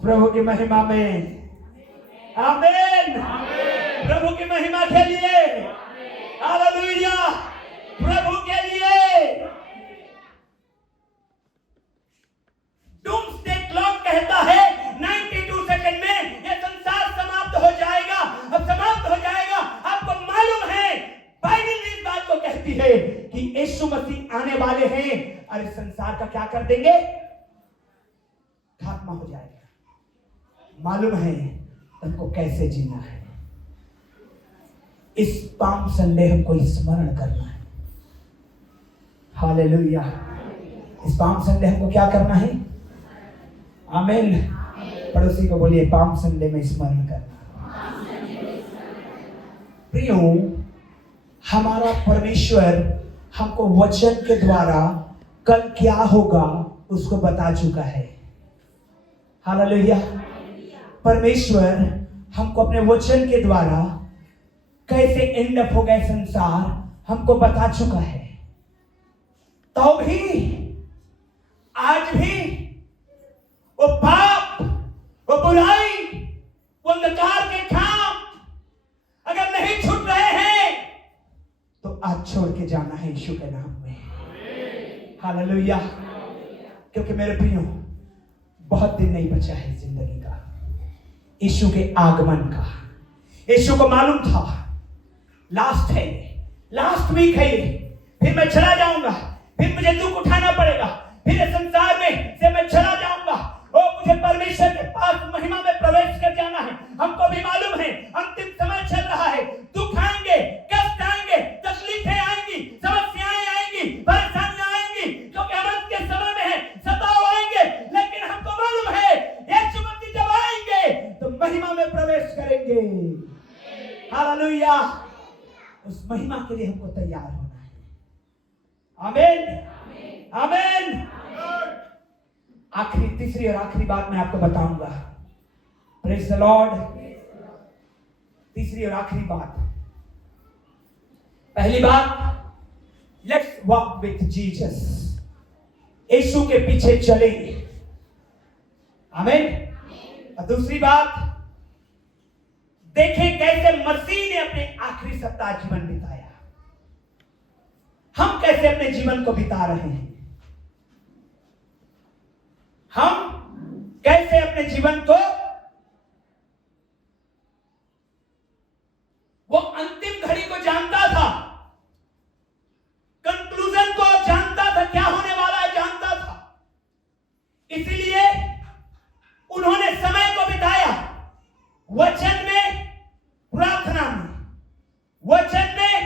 प्रभु की महिमा में। आमीन। प्रभु की महिमा के लिए। हालेलुया। प्रभु के लिए। डूम्सडे क्लॉक कहता है 92 सेकंड में यह संसार समाप्त हो जाएगा। अब समाप्त हो जाएगा। आपको मालूम है बाइबल इस बात को कहती है कि यीशु मसीह आने वाले हैं और इस संसार का क्या कर देंगे? खात्मा हो जाएगा। मालूम है हमको कैसे जीना है। इस पाम संडे हमको स्मरण करना है। हालेलुया। इस पाम संडे हमको क्या करना है? आमीन। पड़ोसी को बोलिए, पाम संडे में स्मरण करना। प्रियो, हमारा परमेश्वर हमको वचन के द्वारा कल क्या होगा उसको बता चुका है। हालेलुया। परमेश्वर हमको अपने वचन के द्वारा कैसे एंड अप हो गए संसार हमको बता चुका है, तो भी आज भी वो पाप, वो बुराई, वो अंधकार के काम अगर नहीं छूट रहे हैं तो आज छोड़ के जाना है यीशु के नाम में। हालेलुया। क्योंकि मेरे प्रियो, बहुत दिन नहीं बचा है जिंदगी का, यीशु के आगमन का। यीशु को मालूम था लास्ट है, लास्ट वीक है, फिर मैं चला जाऊंगा, फिर मुझे दुख उठाना पड़ेगा, फिर इस संसार में से मैं चला जाऊंगा, और मुझे परमेश्वर के पास महिमा में प्रवेश कर जाना है। हमको भी मालूम है अंतिम समय चल रहा है, दुख आएंगे, कष्ट आएंगे, तकलीफें आएंगी, समस्याएं आएंगी, परेशानियां आएंगी, क्योंकि हम अंत के समय में है, सताव आएंगे। लेकिन हमको मालूम है यीशु मसीह जब आएंगे तो महिमा में प्रवेश करेंगे। हालेलुया। उस महिमा के लिए हमको तैयार होना है। आमीन, आमीन। आखिरी, तीसरी और आखिरी बात मैं आपको बताऊंगा। Praise the Lord. तीसरी और आखिरी बात, पहली बात, लेट्स वॉक विथ जीसस, यीशु के पीछे चले। आमीन। और दूसरी बात, देखें कैसे मसीह ने अपने आखिरी सप्ताह जीवन बिताया, हम कैसे अपने जीवन को बिता रहे हैं, हम कैसे अपने जीवन को, वो अंतिम घड़ी को जानता था, कंक्लूजन को जानता था, क्या होने वाला है जानता था, इसलिए उन्होंने समय को बिताया वचन में, प्रार्थना में, वचन में,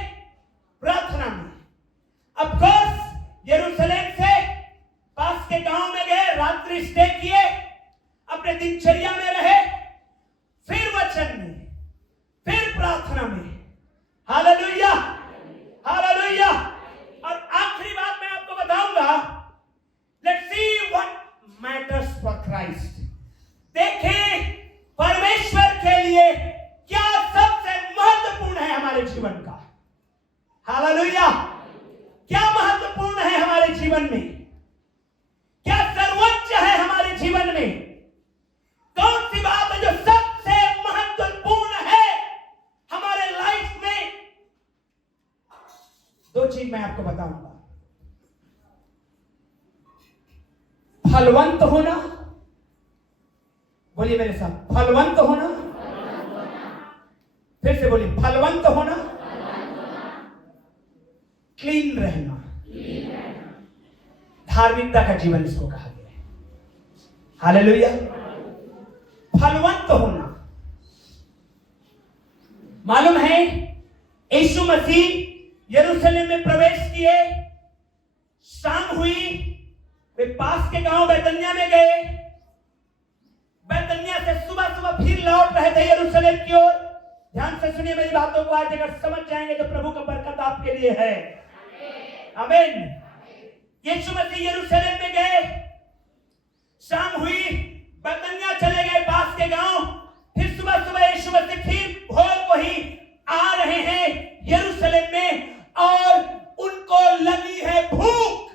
प्रार्थना में। ऑफ कोर्स यरूशलेम से पास के गांव में गए, रात्रि स्टे किए, अपने दिनचर्या में रहे, फिर वचन में, फिर प्रार्थना में। Hallelujah, hallelujah. और आखिरी बात मैं आपको बताऊंगा, let's see what matters for Christ. देखें परमेश्वर के लिए क्या सबसे महत्वपूर्ण है हमारे जीवन का। हालेलुया। क्या महत्वपूर्ण है हमारे जीवन में, क्या सर्वोच्च है हमारे जीवन में, कौन सी बात है जो सबसे महत्वपूर्ण है हमारे लाइफ में। दो चीज मैं आपको बताऊंगा, फलवंत होना, बोलिए मेरे साथ, फलवंत होना, फिर से बोलिए, फलवंत होना, क्लीन रहना, धार्मिकता का जीवन इसको कहा गया है। हालेलुया। फलवंत होना, मालूम है यीशु मसीह यरूशलेम में प्रवेश किए, शाम हुई, वे पास के गांव बैतनिया में गए, बैतनिया से सुबह सुबह फिर लौट रहे थे यरूशलेम की ओर। ध्यान से सुनिए मेरी बातों को, आज अगर समझ जाएंगे तो प्रभु का बरकत आपके लिए है। आमीन। यीशु मसीह यरूशलेम में गए, शाम हुई, बैतनिया चले गए पास के गांव, फिर सुबह सुबह यीशु मसीह फिर भोर को ही आ रहे हैं यरूशलेम में, और उनको लगी है भूख,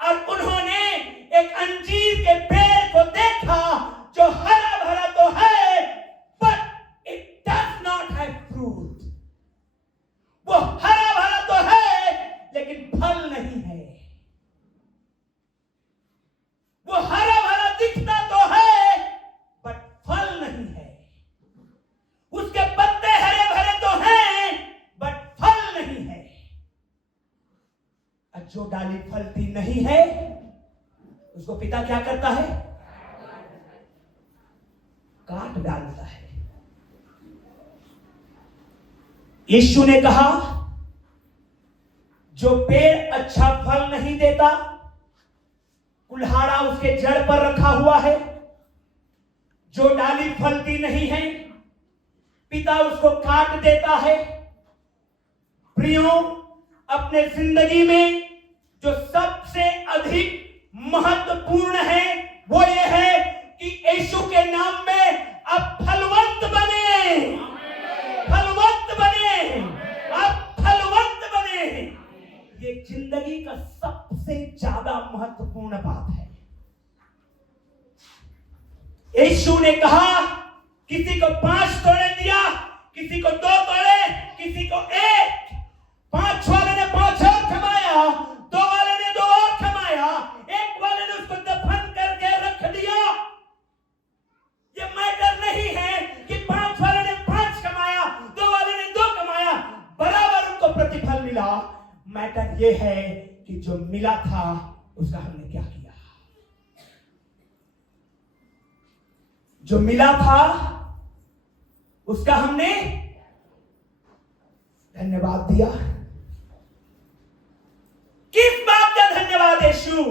और उन्होंने एक अंजीर के पेड़ को देखा जो हरा भरा तो है, but it does not have fruit. वो हरा भरा तो है लेकिन फल नहीं है। वो हरा भरा दिखता तो है बट फल नहीं है। उसके पत्ते हरे भरे तो हैं बट फल नहीं है। जो डाली फलती नहीं है उसको पिता क्या करता है? काट डालता है। यीशु ने कहा जो पेड़ अच्छा फल नहीं देता, कुल्हाड़ा उसके जड़ पर रखा हुआ है, जो डाली फलती नहीं है पिता उसको काट देता है। प्रियो, अपने जिंदगी में जो सबसे अधिक महत्वपूर्ण है वो ये है कि यीशु के नाम में आप फलवंत बने, फलवंत बने। आप यीशु ने कहा किसी को 5 तोड़े दिया, किसी को 2 तोड़े, किसी को 1। 5 वाले ने 5 और कमाया, 2 वाले ने 2 और कमाया, 1 वाले ने उसको दफन करके रख दिया। ये मैटर नहीं है कि 5 वाले ने 5 कमाया, 2 वाले ने 2 कमाया, बराबर उनको प्रतिफल मिला। मैटर ये है कि जो मिला था उसका हमने क्या किया। जो मिला था उसका हमने धन्यवाद दिया। किस बात का धन्यवाद यीशु?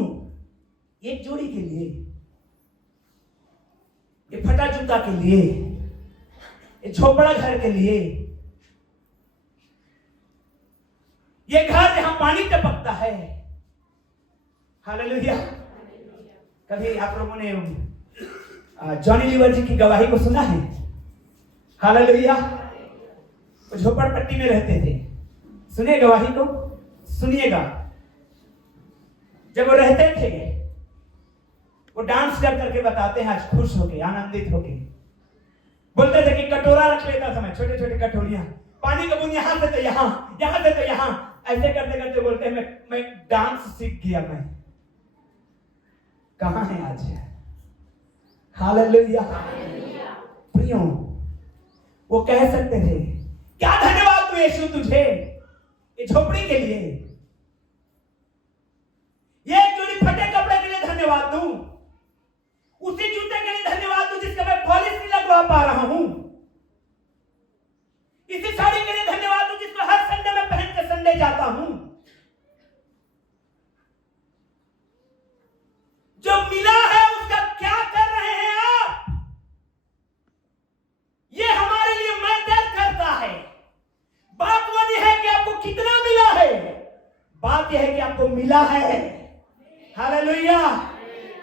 एक जोड़ी के लिए, ये फटा जूता के लिए, ये झोपड़ा घर के लिए, ये घर जहां पानी टपकता है। हालेलुया। कभी आप लोगों ने जॉनी लीवर जी की गवाही को सुना है? हालेलुया। वो झोपड़पट्टी में रहते थे। सुनिए गवाही को, सुनिएगा। जब वो रहते थे, वो डांस कर करके बताते हैं, आज खुश होके, आनंदित होके बोलते थे कि कटोरा रख लेता था मैं, छोटे छोटे कटोरियां, पानी का बूंद यहां से तो यहां, यहां से तो यहां, ऐसे करते करते बोलते हैं मैं डांस सीख गया। मैं कहां है आज? हालेलुया। प्रियो, वो कह सकते थे क्या धन्यवाद दूं यीशु तुझे, ये झोपड़ी के लिए, ये एक जोड़ी फटे कपड़े के लिए धन्यवाद दूं, उसी जूते के लिए धन्यवाद दूं जिसका मैं पॉलिश नहीं लगवा पा रहा हूं, इसी साड़ी के लिए धन्यवाद दूं जिसको हर संडे में पहन के संडे जाता हूं। जो मिला है उसका क्या कर रहे हैं आप? ये हमारे लिए मैटर करता है। बात वो नहीं है कि आपको कितना मिला है, बात यह है कि आपको मिला है। Hallelujah,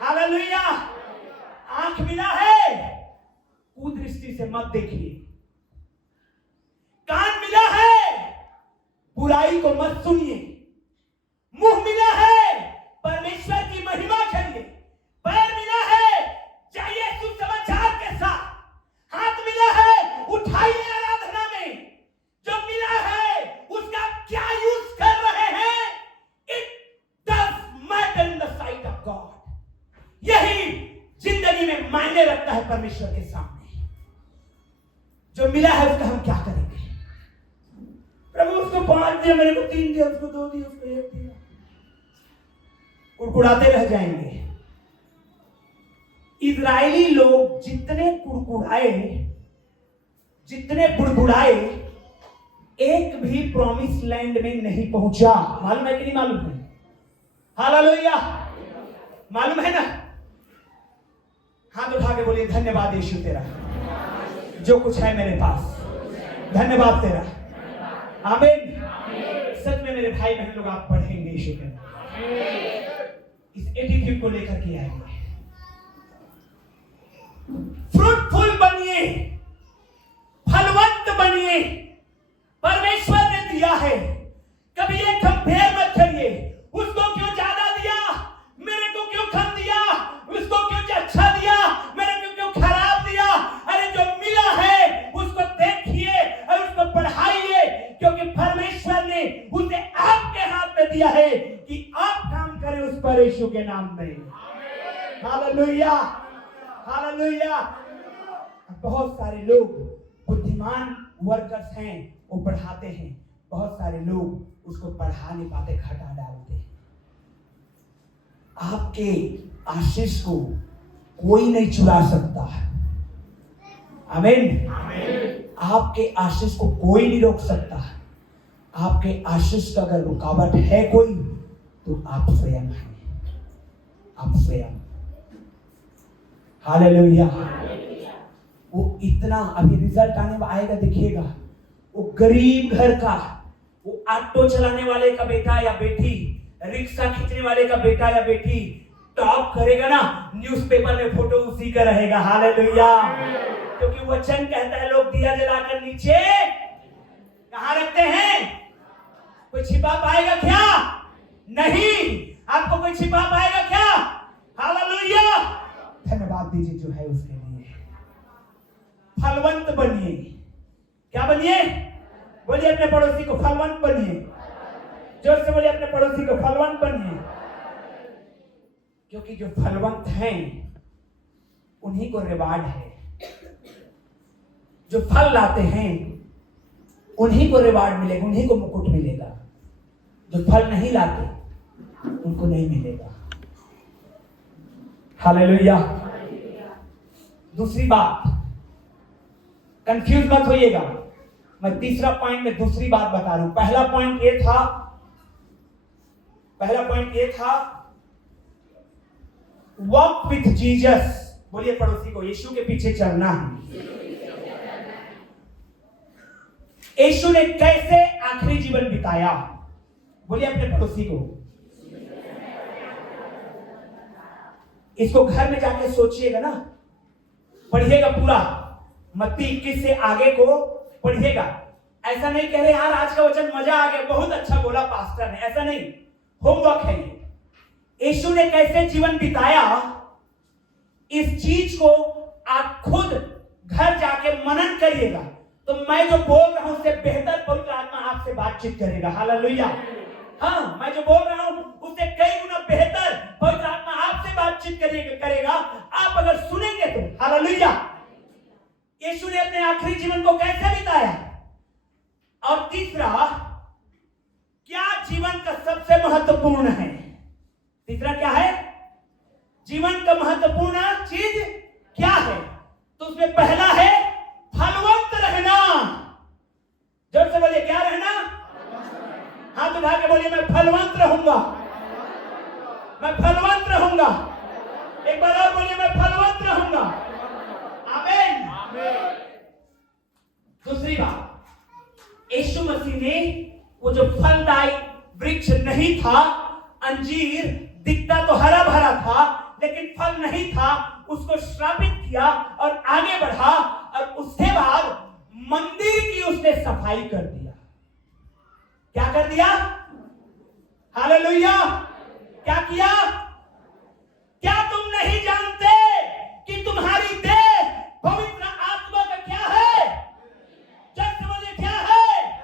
hallelujah. आंख मिला है, कुदृष्टि से मत देखिए। कान मिला है, बुराई को मत सुनिए। मुंह मिला है, परमेश्वर की महिमा करिए। पैर मिला है, चाहिए सुसमाचार के साथ। हाथ मिला है, उठाइए आराधना में। जो मिला है उसका क्या यूज कर रहे हैं? It does matter in the site of God. यही जिंदगी में मायने रखता है परमेश्वर के सामने। जो मिला है उसका हम क्या करेंगे? प्रभु उसको 5 दिया, मेरे को 3 दिया, उसको 2 दिया, उसको 1 दिया, कुड़कुड़ाते रह जाएंगे। इजरायली लोग जितने कुड़कुड़ाए, जितने बुड़बुड़ाए, एक भी प्रॉमिस लैंड में नहीं पहुंचा। मालूम है कि नहीं मालूम है? हालेलुया। मालूम है ना? हाथ उठा के बोलिए धन्यवाद यीशु तेरा, जो कुछ है मेरे पास, धन्यवाद तेरा। आमीन। सच में मेरे भाई बहन लोग, आप पढ़ेंगे यीशु के इस एटीट्यूड को लेकर के आएंगे। फ्रूटफुल बनिए, फलवंत बनिए। परमेश्वर ने दिया है, कभी ये कंपेयर मत करिए, उसको क्यों ज्यादा दिया, मेरे को क्यों कम दिया, उसको क्यों अच्छा दिया, मेरे को क्यों खराब दिया। अरे जो मिला है उसको देखिए और उसको बढ़ाइए, क्योंकि परमेश्वर ने उसे आपके हाथ में दिया है कि आप काम करें उस पर यीशु के नाम में। Hallelujah, hallelujah. बहुत सारे लोग बुद्धिमान वर्कर्स हैं, वो बढ़ाते हैं। बहुत सारे लोग उसको बढ़ा नहीं पाते, घटा डालते हैं। आपके आशीष को कोई नहीं चुरा सकता। आमीन। आपके आशीष को कोई नहीं रोक सकता। आपके आशीष का अगर रुकावट है कोई, तो आप स्वयं हैं, आप स्वयं। हालेलुया। वो इतना, अभी रिजल्ट आएगा, देखिएगा। वो गरीब घर का, वो ऑटो चलाने वाले का बेटा या बेटी, रिक्शा खींचने वाले का बेटा या बेटी टॉप करेगा ना, न्यूज़पेपर में फोटो उसी का रहेगा। हालेलुया। क्योंकि वचन कहता है लोग दिया जलाकर नीचे कहां रखते हैं? कोई छिपा पाएगा क्या? नहीं। आपको कोई छिपा पाएगा क्या? हालेलुया। धन्यवाद दीजिए जो है उसके लिए। फलवंत बनिए। क्या बनिए? बोलिए अपने पड़ोसी को फलवंत बनिए। जोर से बोलिए अपने पड़ोसी को फलवंत बनिए। क्योंकि जो फलवंत हैं उन्हीं को रिवार्ड है। जो फल लाते हैं उन्हीं को रिवार्ड मिलेगा, उन्हीं को मुकुट मिलेगा। जो फल नहीं लाते उनको नहीं मिलेगा। हालेलुया। दूसरी बात, कंफ्यूज मत होइएगा, मैं तीसरा पॉइंट में दूसरी बात बता रहा हूं। पहला पॉइंट ये था वॉक विथ जीसस। बोलिए पड़ोसी को, यीशु के पीछे चलना है। यीशु ने कैसे आखिरी जीवन बिताया? बोलिए अपने पड़ोसी को। इसको घर में जाके सोचिएगा ना, पढ़िएगा पूरा, मत्ती 21 से आगे को पढ़िएगा। ऐसा नहीं कह रहे यार आज का वचन मजा आ गया, बहुत अच्छा बोला पास्टर ने, ऐसा नहीं, होमवर्क है ये। यीशु ने कैसे जीवन बिताया, इस चीज को आप खुद घर जाके मनन करिएगा, तो मैं जो बोल रहा हूं उससे बेहतर पवित्र आत्मा आपसे बातचीत करेगा। हालेलुया। हाँ, मैं जो बोल रहा हूं उससे कई गुना बेहतर पवित्र आत्मा आपसे बातचीत करेगा आप अगर सुनेंगे तो। हालेलुया। यीशु ने अपने आखिरी जीवन को कैसे बिताया, और तीसरा, क्या जीवन का सबसे महत्वपूर्ण है? तीसरा क्या है? जीवन का महत्वपूर्ण चीज क्या है? तो उसमें पहला है फलवंत रहना। जोर से बोलिए, क्या रहना? हाथ उठा के बोलिए, मैं फलवंत रहूंगा, मैं फलवंत रहूंगा। एक बार और बोलिए, मैं फलवंत रहूंगा। आमीन। दूसरी बात, यीशु मसीह ने वो जो फलदायी वृक्ष नहीं था, अंजीर दिखता तो हरा भरा था लेकिन फल नहीं था, उसको श्रापित किया और आगे बढ़ा, और उसके बाद मंदिर की उसने सफाई कर दिया। क्या कर दिया? हालेलुया। क्या किया? क्या तुम नहीं जानते कि तुम्हारी देह पवित्र आत्मा का क्या है? जब बोलिए क्या है?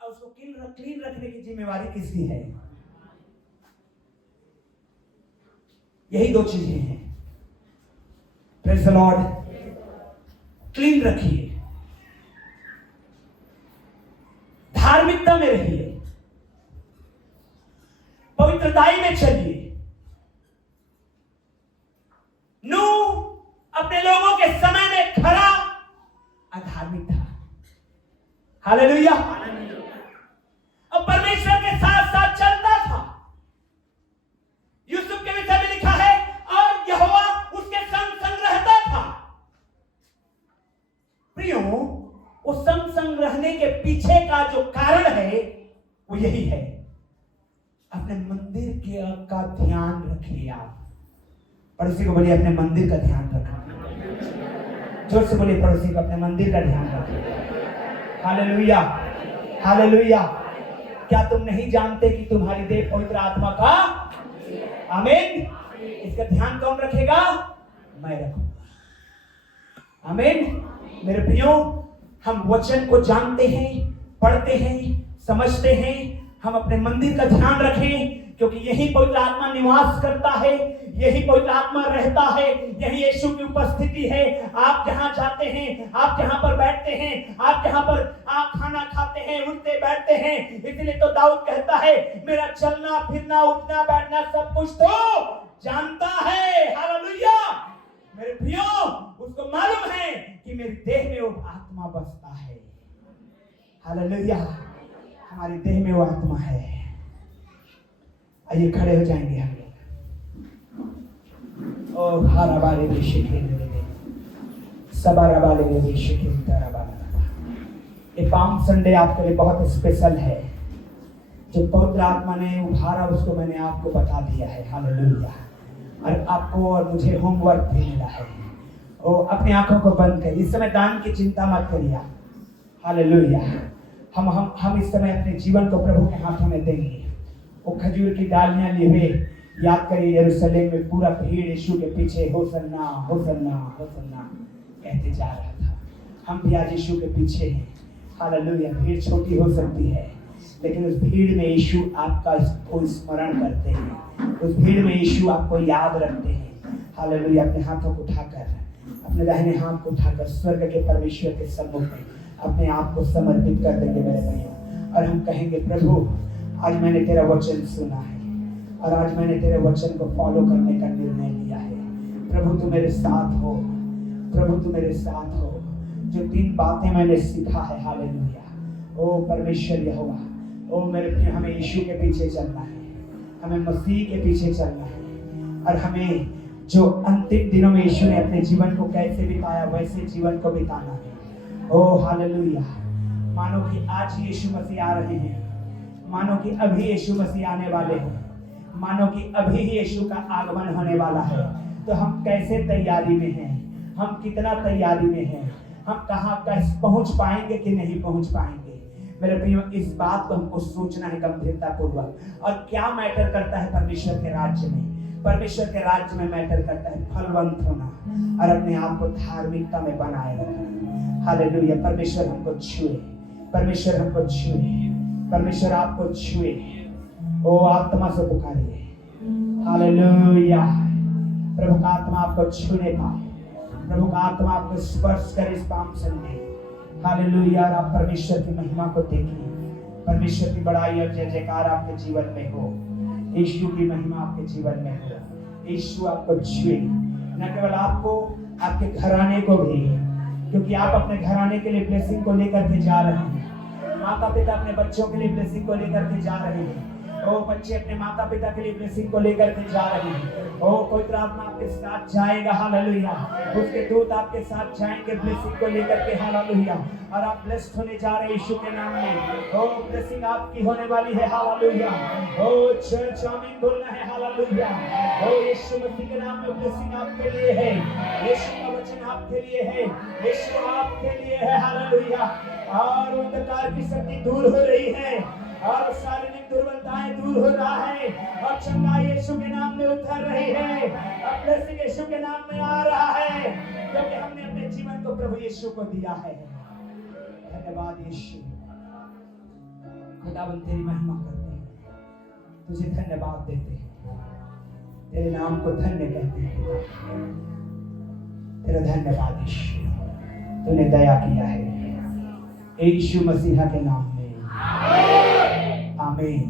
और उसको क्लीन रखने की जिम्मेवारी किसकी है? यही दो चीजें हैं। Praise the Lord. क्लीन रखिए, धार्मिकता में रहिए, पवित्रताई में चलिए। नूह अपने लोगों के समय में खरा अधार्मिक था। हालेलुया। और परमेश्वर के साथ साथ चलता था। यूसुफ के विषय में लिखा है, और यहोवा उसके संग संग रहता था। प्रियो, उस संग रहने के पीछे का जो कारण है वो यही है, अपने मंदिर का ध्यान रखिए। आप पड़ोसी को बोलिए, अपने मंदिर का ध्यान रखना। जोर से बोलिए पड़ोसी को, अपने मंदिर का ध्यान रखिए। हालेलुया। हालेलुया। क्या तुम नहीं जानते कि तुम्हारी देह पवित्र आत्मा का? आमीन। इसका ध्यान कौन रखेगा? मैं रखूंगा। आमीन। मेरे प्रियो, हम वचन को जानते हैं, पढ़ते हैं, समझते हैं, हम अपने मंदिर का ध्यान रखें, क्योंकि यही पवित्र आत्मा निवास करता है, यही पवित्र आत्मा रहता है, यही यीशु की उपस्थिति है। आप जहां जाते हैं, आप जहां पर बैठते हैं, आप जहां पर आप खाना खाते हैं, उठते बैठते हैं, इसलिए तो दाऊद कहता है, मेरा चलना फिरना उठना बैठना सब कुछ तो जानता है। हालेलुया। मेरे प्रियो, उसको मालूम है कि मेरी देह में वो आत्मा बसता है। हालेलुया। हमारी देह में वो आत्मा है। आइए खड़े हो जाएंगे हम लोग। और हारा वाले विषय सबारा वाले विषय ये पाम संडे आपके लिए बहुत स्पेशल है। जो पवित्र आत्मा ने उभारा उसको मैंने आपको बता दिया है। हालेलुया। और आपको और मुझे होमवर्क भी मिला है। और अपनी आंखों को बंद करिए, इस समय दान की चिंता मत करिए। हालेलुया। हम इस समय अपने जीवन को प्रभु के हाथों में देंगे। वो खजूर की डालियां लिए हुए याद करिए, यरूशलेम में पूरा भीड़ यीशु के पीछे होसन्ना होसन्ना होसन्ना। कहते जा रहा था। हम भी आज यीशु के पीछे हैं। हालेलुया। भीड़ छोटी हो सकती है, लेकिन उस भीड़ में यीशु आपका को स्मरण करते हैं, उस भीड़ में यीशु आपको याद रखते हैं। हालेलुया। अपने हाथों को उठाकर, अपने दाहिने हाथ को उठाकर स्वर्ग के परमेश्वर के सम्मुख में अपने आप को समर्पित कर देंगे मेरे भाइयों, और हम कहेंगे प्रभु आज मैंने तेरा वचन सुना है और आज मैंने तेरे वचन को फॉलो करने का निर्णय लिया है। प्रभु तू मेरे साथ हो, प्रभु तू मेरे साथ हो। जो 3 बातें मैंने सीखा है, हालेलुया। ओ परमेश्वर यहोवा, ओ मेरे प्रिय, हमें यीशु के पीछे चलना है, हमें मसीह के पीछे चलना है, और हमें जो अंतिम दिनों में यीशु ने अपने जीवन को कैसे बिताया वैसे जीवन को बिताना है। ओ हालेलुया। मानो कि आज ही यीशु मसीह आ रहे हैं, मानो कि अभी यीशु मसीह आने वाले हैं, मानो कि अभी ही यीशु का आगमन होने वाला है। तो हम कैसे तैयारी में हैं, हम कितना तैयारी में हैं, हम कहाँ कैसे पहुंच पाएंगे कि नहीं पहुंच पाएंगे। मेरे प्रियो, इस बात को हमको सोचना है गंभीरता पूर्वक। और क्या मैटर करता है परमेश्वर के राज्य में? परमेश्वर के राज्य में मैटर करता है फलवंत होना और अपने आप को धार्मिकता में बनाए रखना। हालेलुया। परमेश्वर हमको छुए, परमेश्वर हमको छुए, परमेश्वर आपको छुए। ओ आत्मा से पुकारिए। हालेलुया। प्रभु का आत्मा आपको छूने पाए, प्रभु का आत्मा आपको स्पर्श करे इस पाम संडे। हालेलुया। और आप परमेश्वर की महिमा को देखिए, परमेश्वर की बड़ाई और जय जयकार आपके जीवन में हो, यीशु की महिमा आपके जीवन में हो, यीशु आपको छुए। न केवल आपको, आपके घराने को भी, क्योंकि आप अपने घराने के लिए ब्लेसिंग को लेकर के जा रहे हैं। माता पिता अपने बच्चों के लिए ब्लेसिंग को लेकर के जा रहे हैं। ओ बच्चे अपने माता पिता के लिए ब्लेसिंग को लेकर के जा रहे हैं। ओ पवित्र आत्मा आपके साथ जाएगा। हालेलुया। उसके दूत आपके साथ जाएंगे ब्लेसिंग को लेकर के। हालेलुया। और आप ब्लेस्ड होने जा रहे हैं यीशु के नाम में। ओ ब्लेसिंग आपकी होने वाली है। हालेलुया। ओ चर्च आमीन बोलना है। हालेलुया। ओ यीशु मसीह के नाम में ब्लेसिंग आपके लिए है, यीशु का वचन आपके लिए है, यीशु आपके लिए है। हालेलुया। और अंधकार की शक्ति दूर हो रही है और शारीरिक दुर्बलताएं दूर हो रहा है और चंगाई यीशु के नाम में उतर रही है, अब ब्लेसिंग यीशु के नाम में आ रहा है, क्योंकि हमने अपने जीवन को प्रभु यीशु को दिया है। धन्यवाद यीशु। खुदावंद तेरी महिमा करते हैं, तुझे धन्यवाद देते हैं, तेरे नाम को धन्य कहते हैं। तेरा धन्यवाद यीशु, तूने दया किया है यीशु मसीहा के नाम में। आमीन।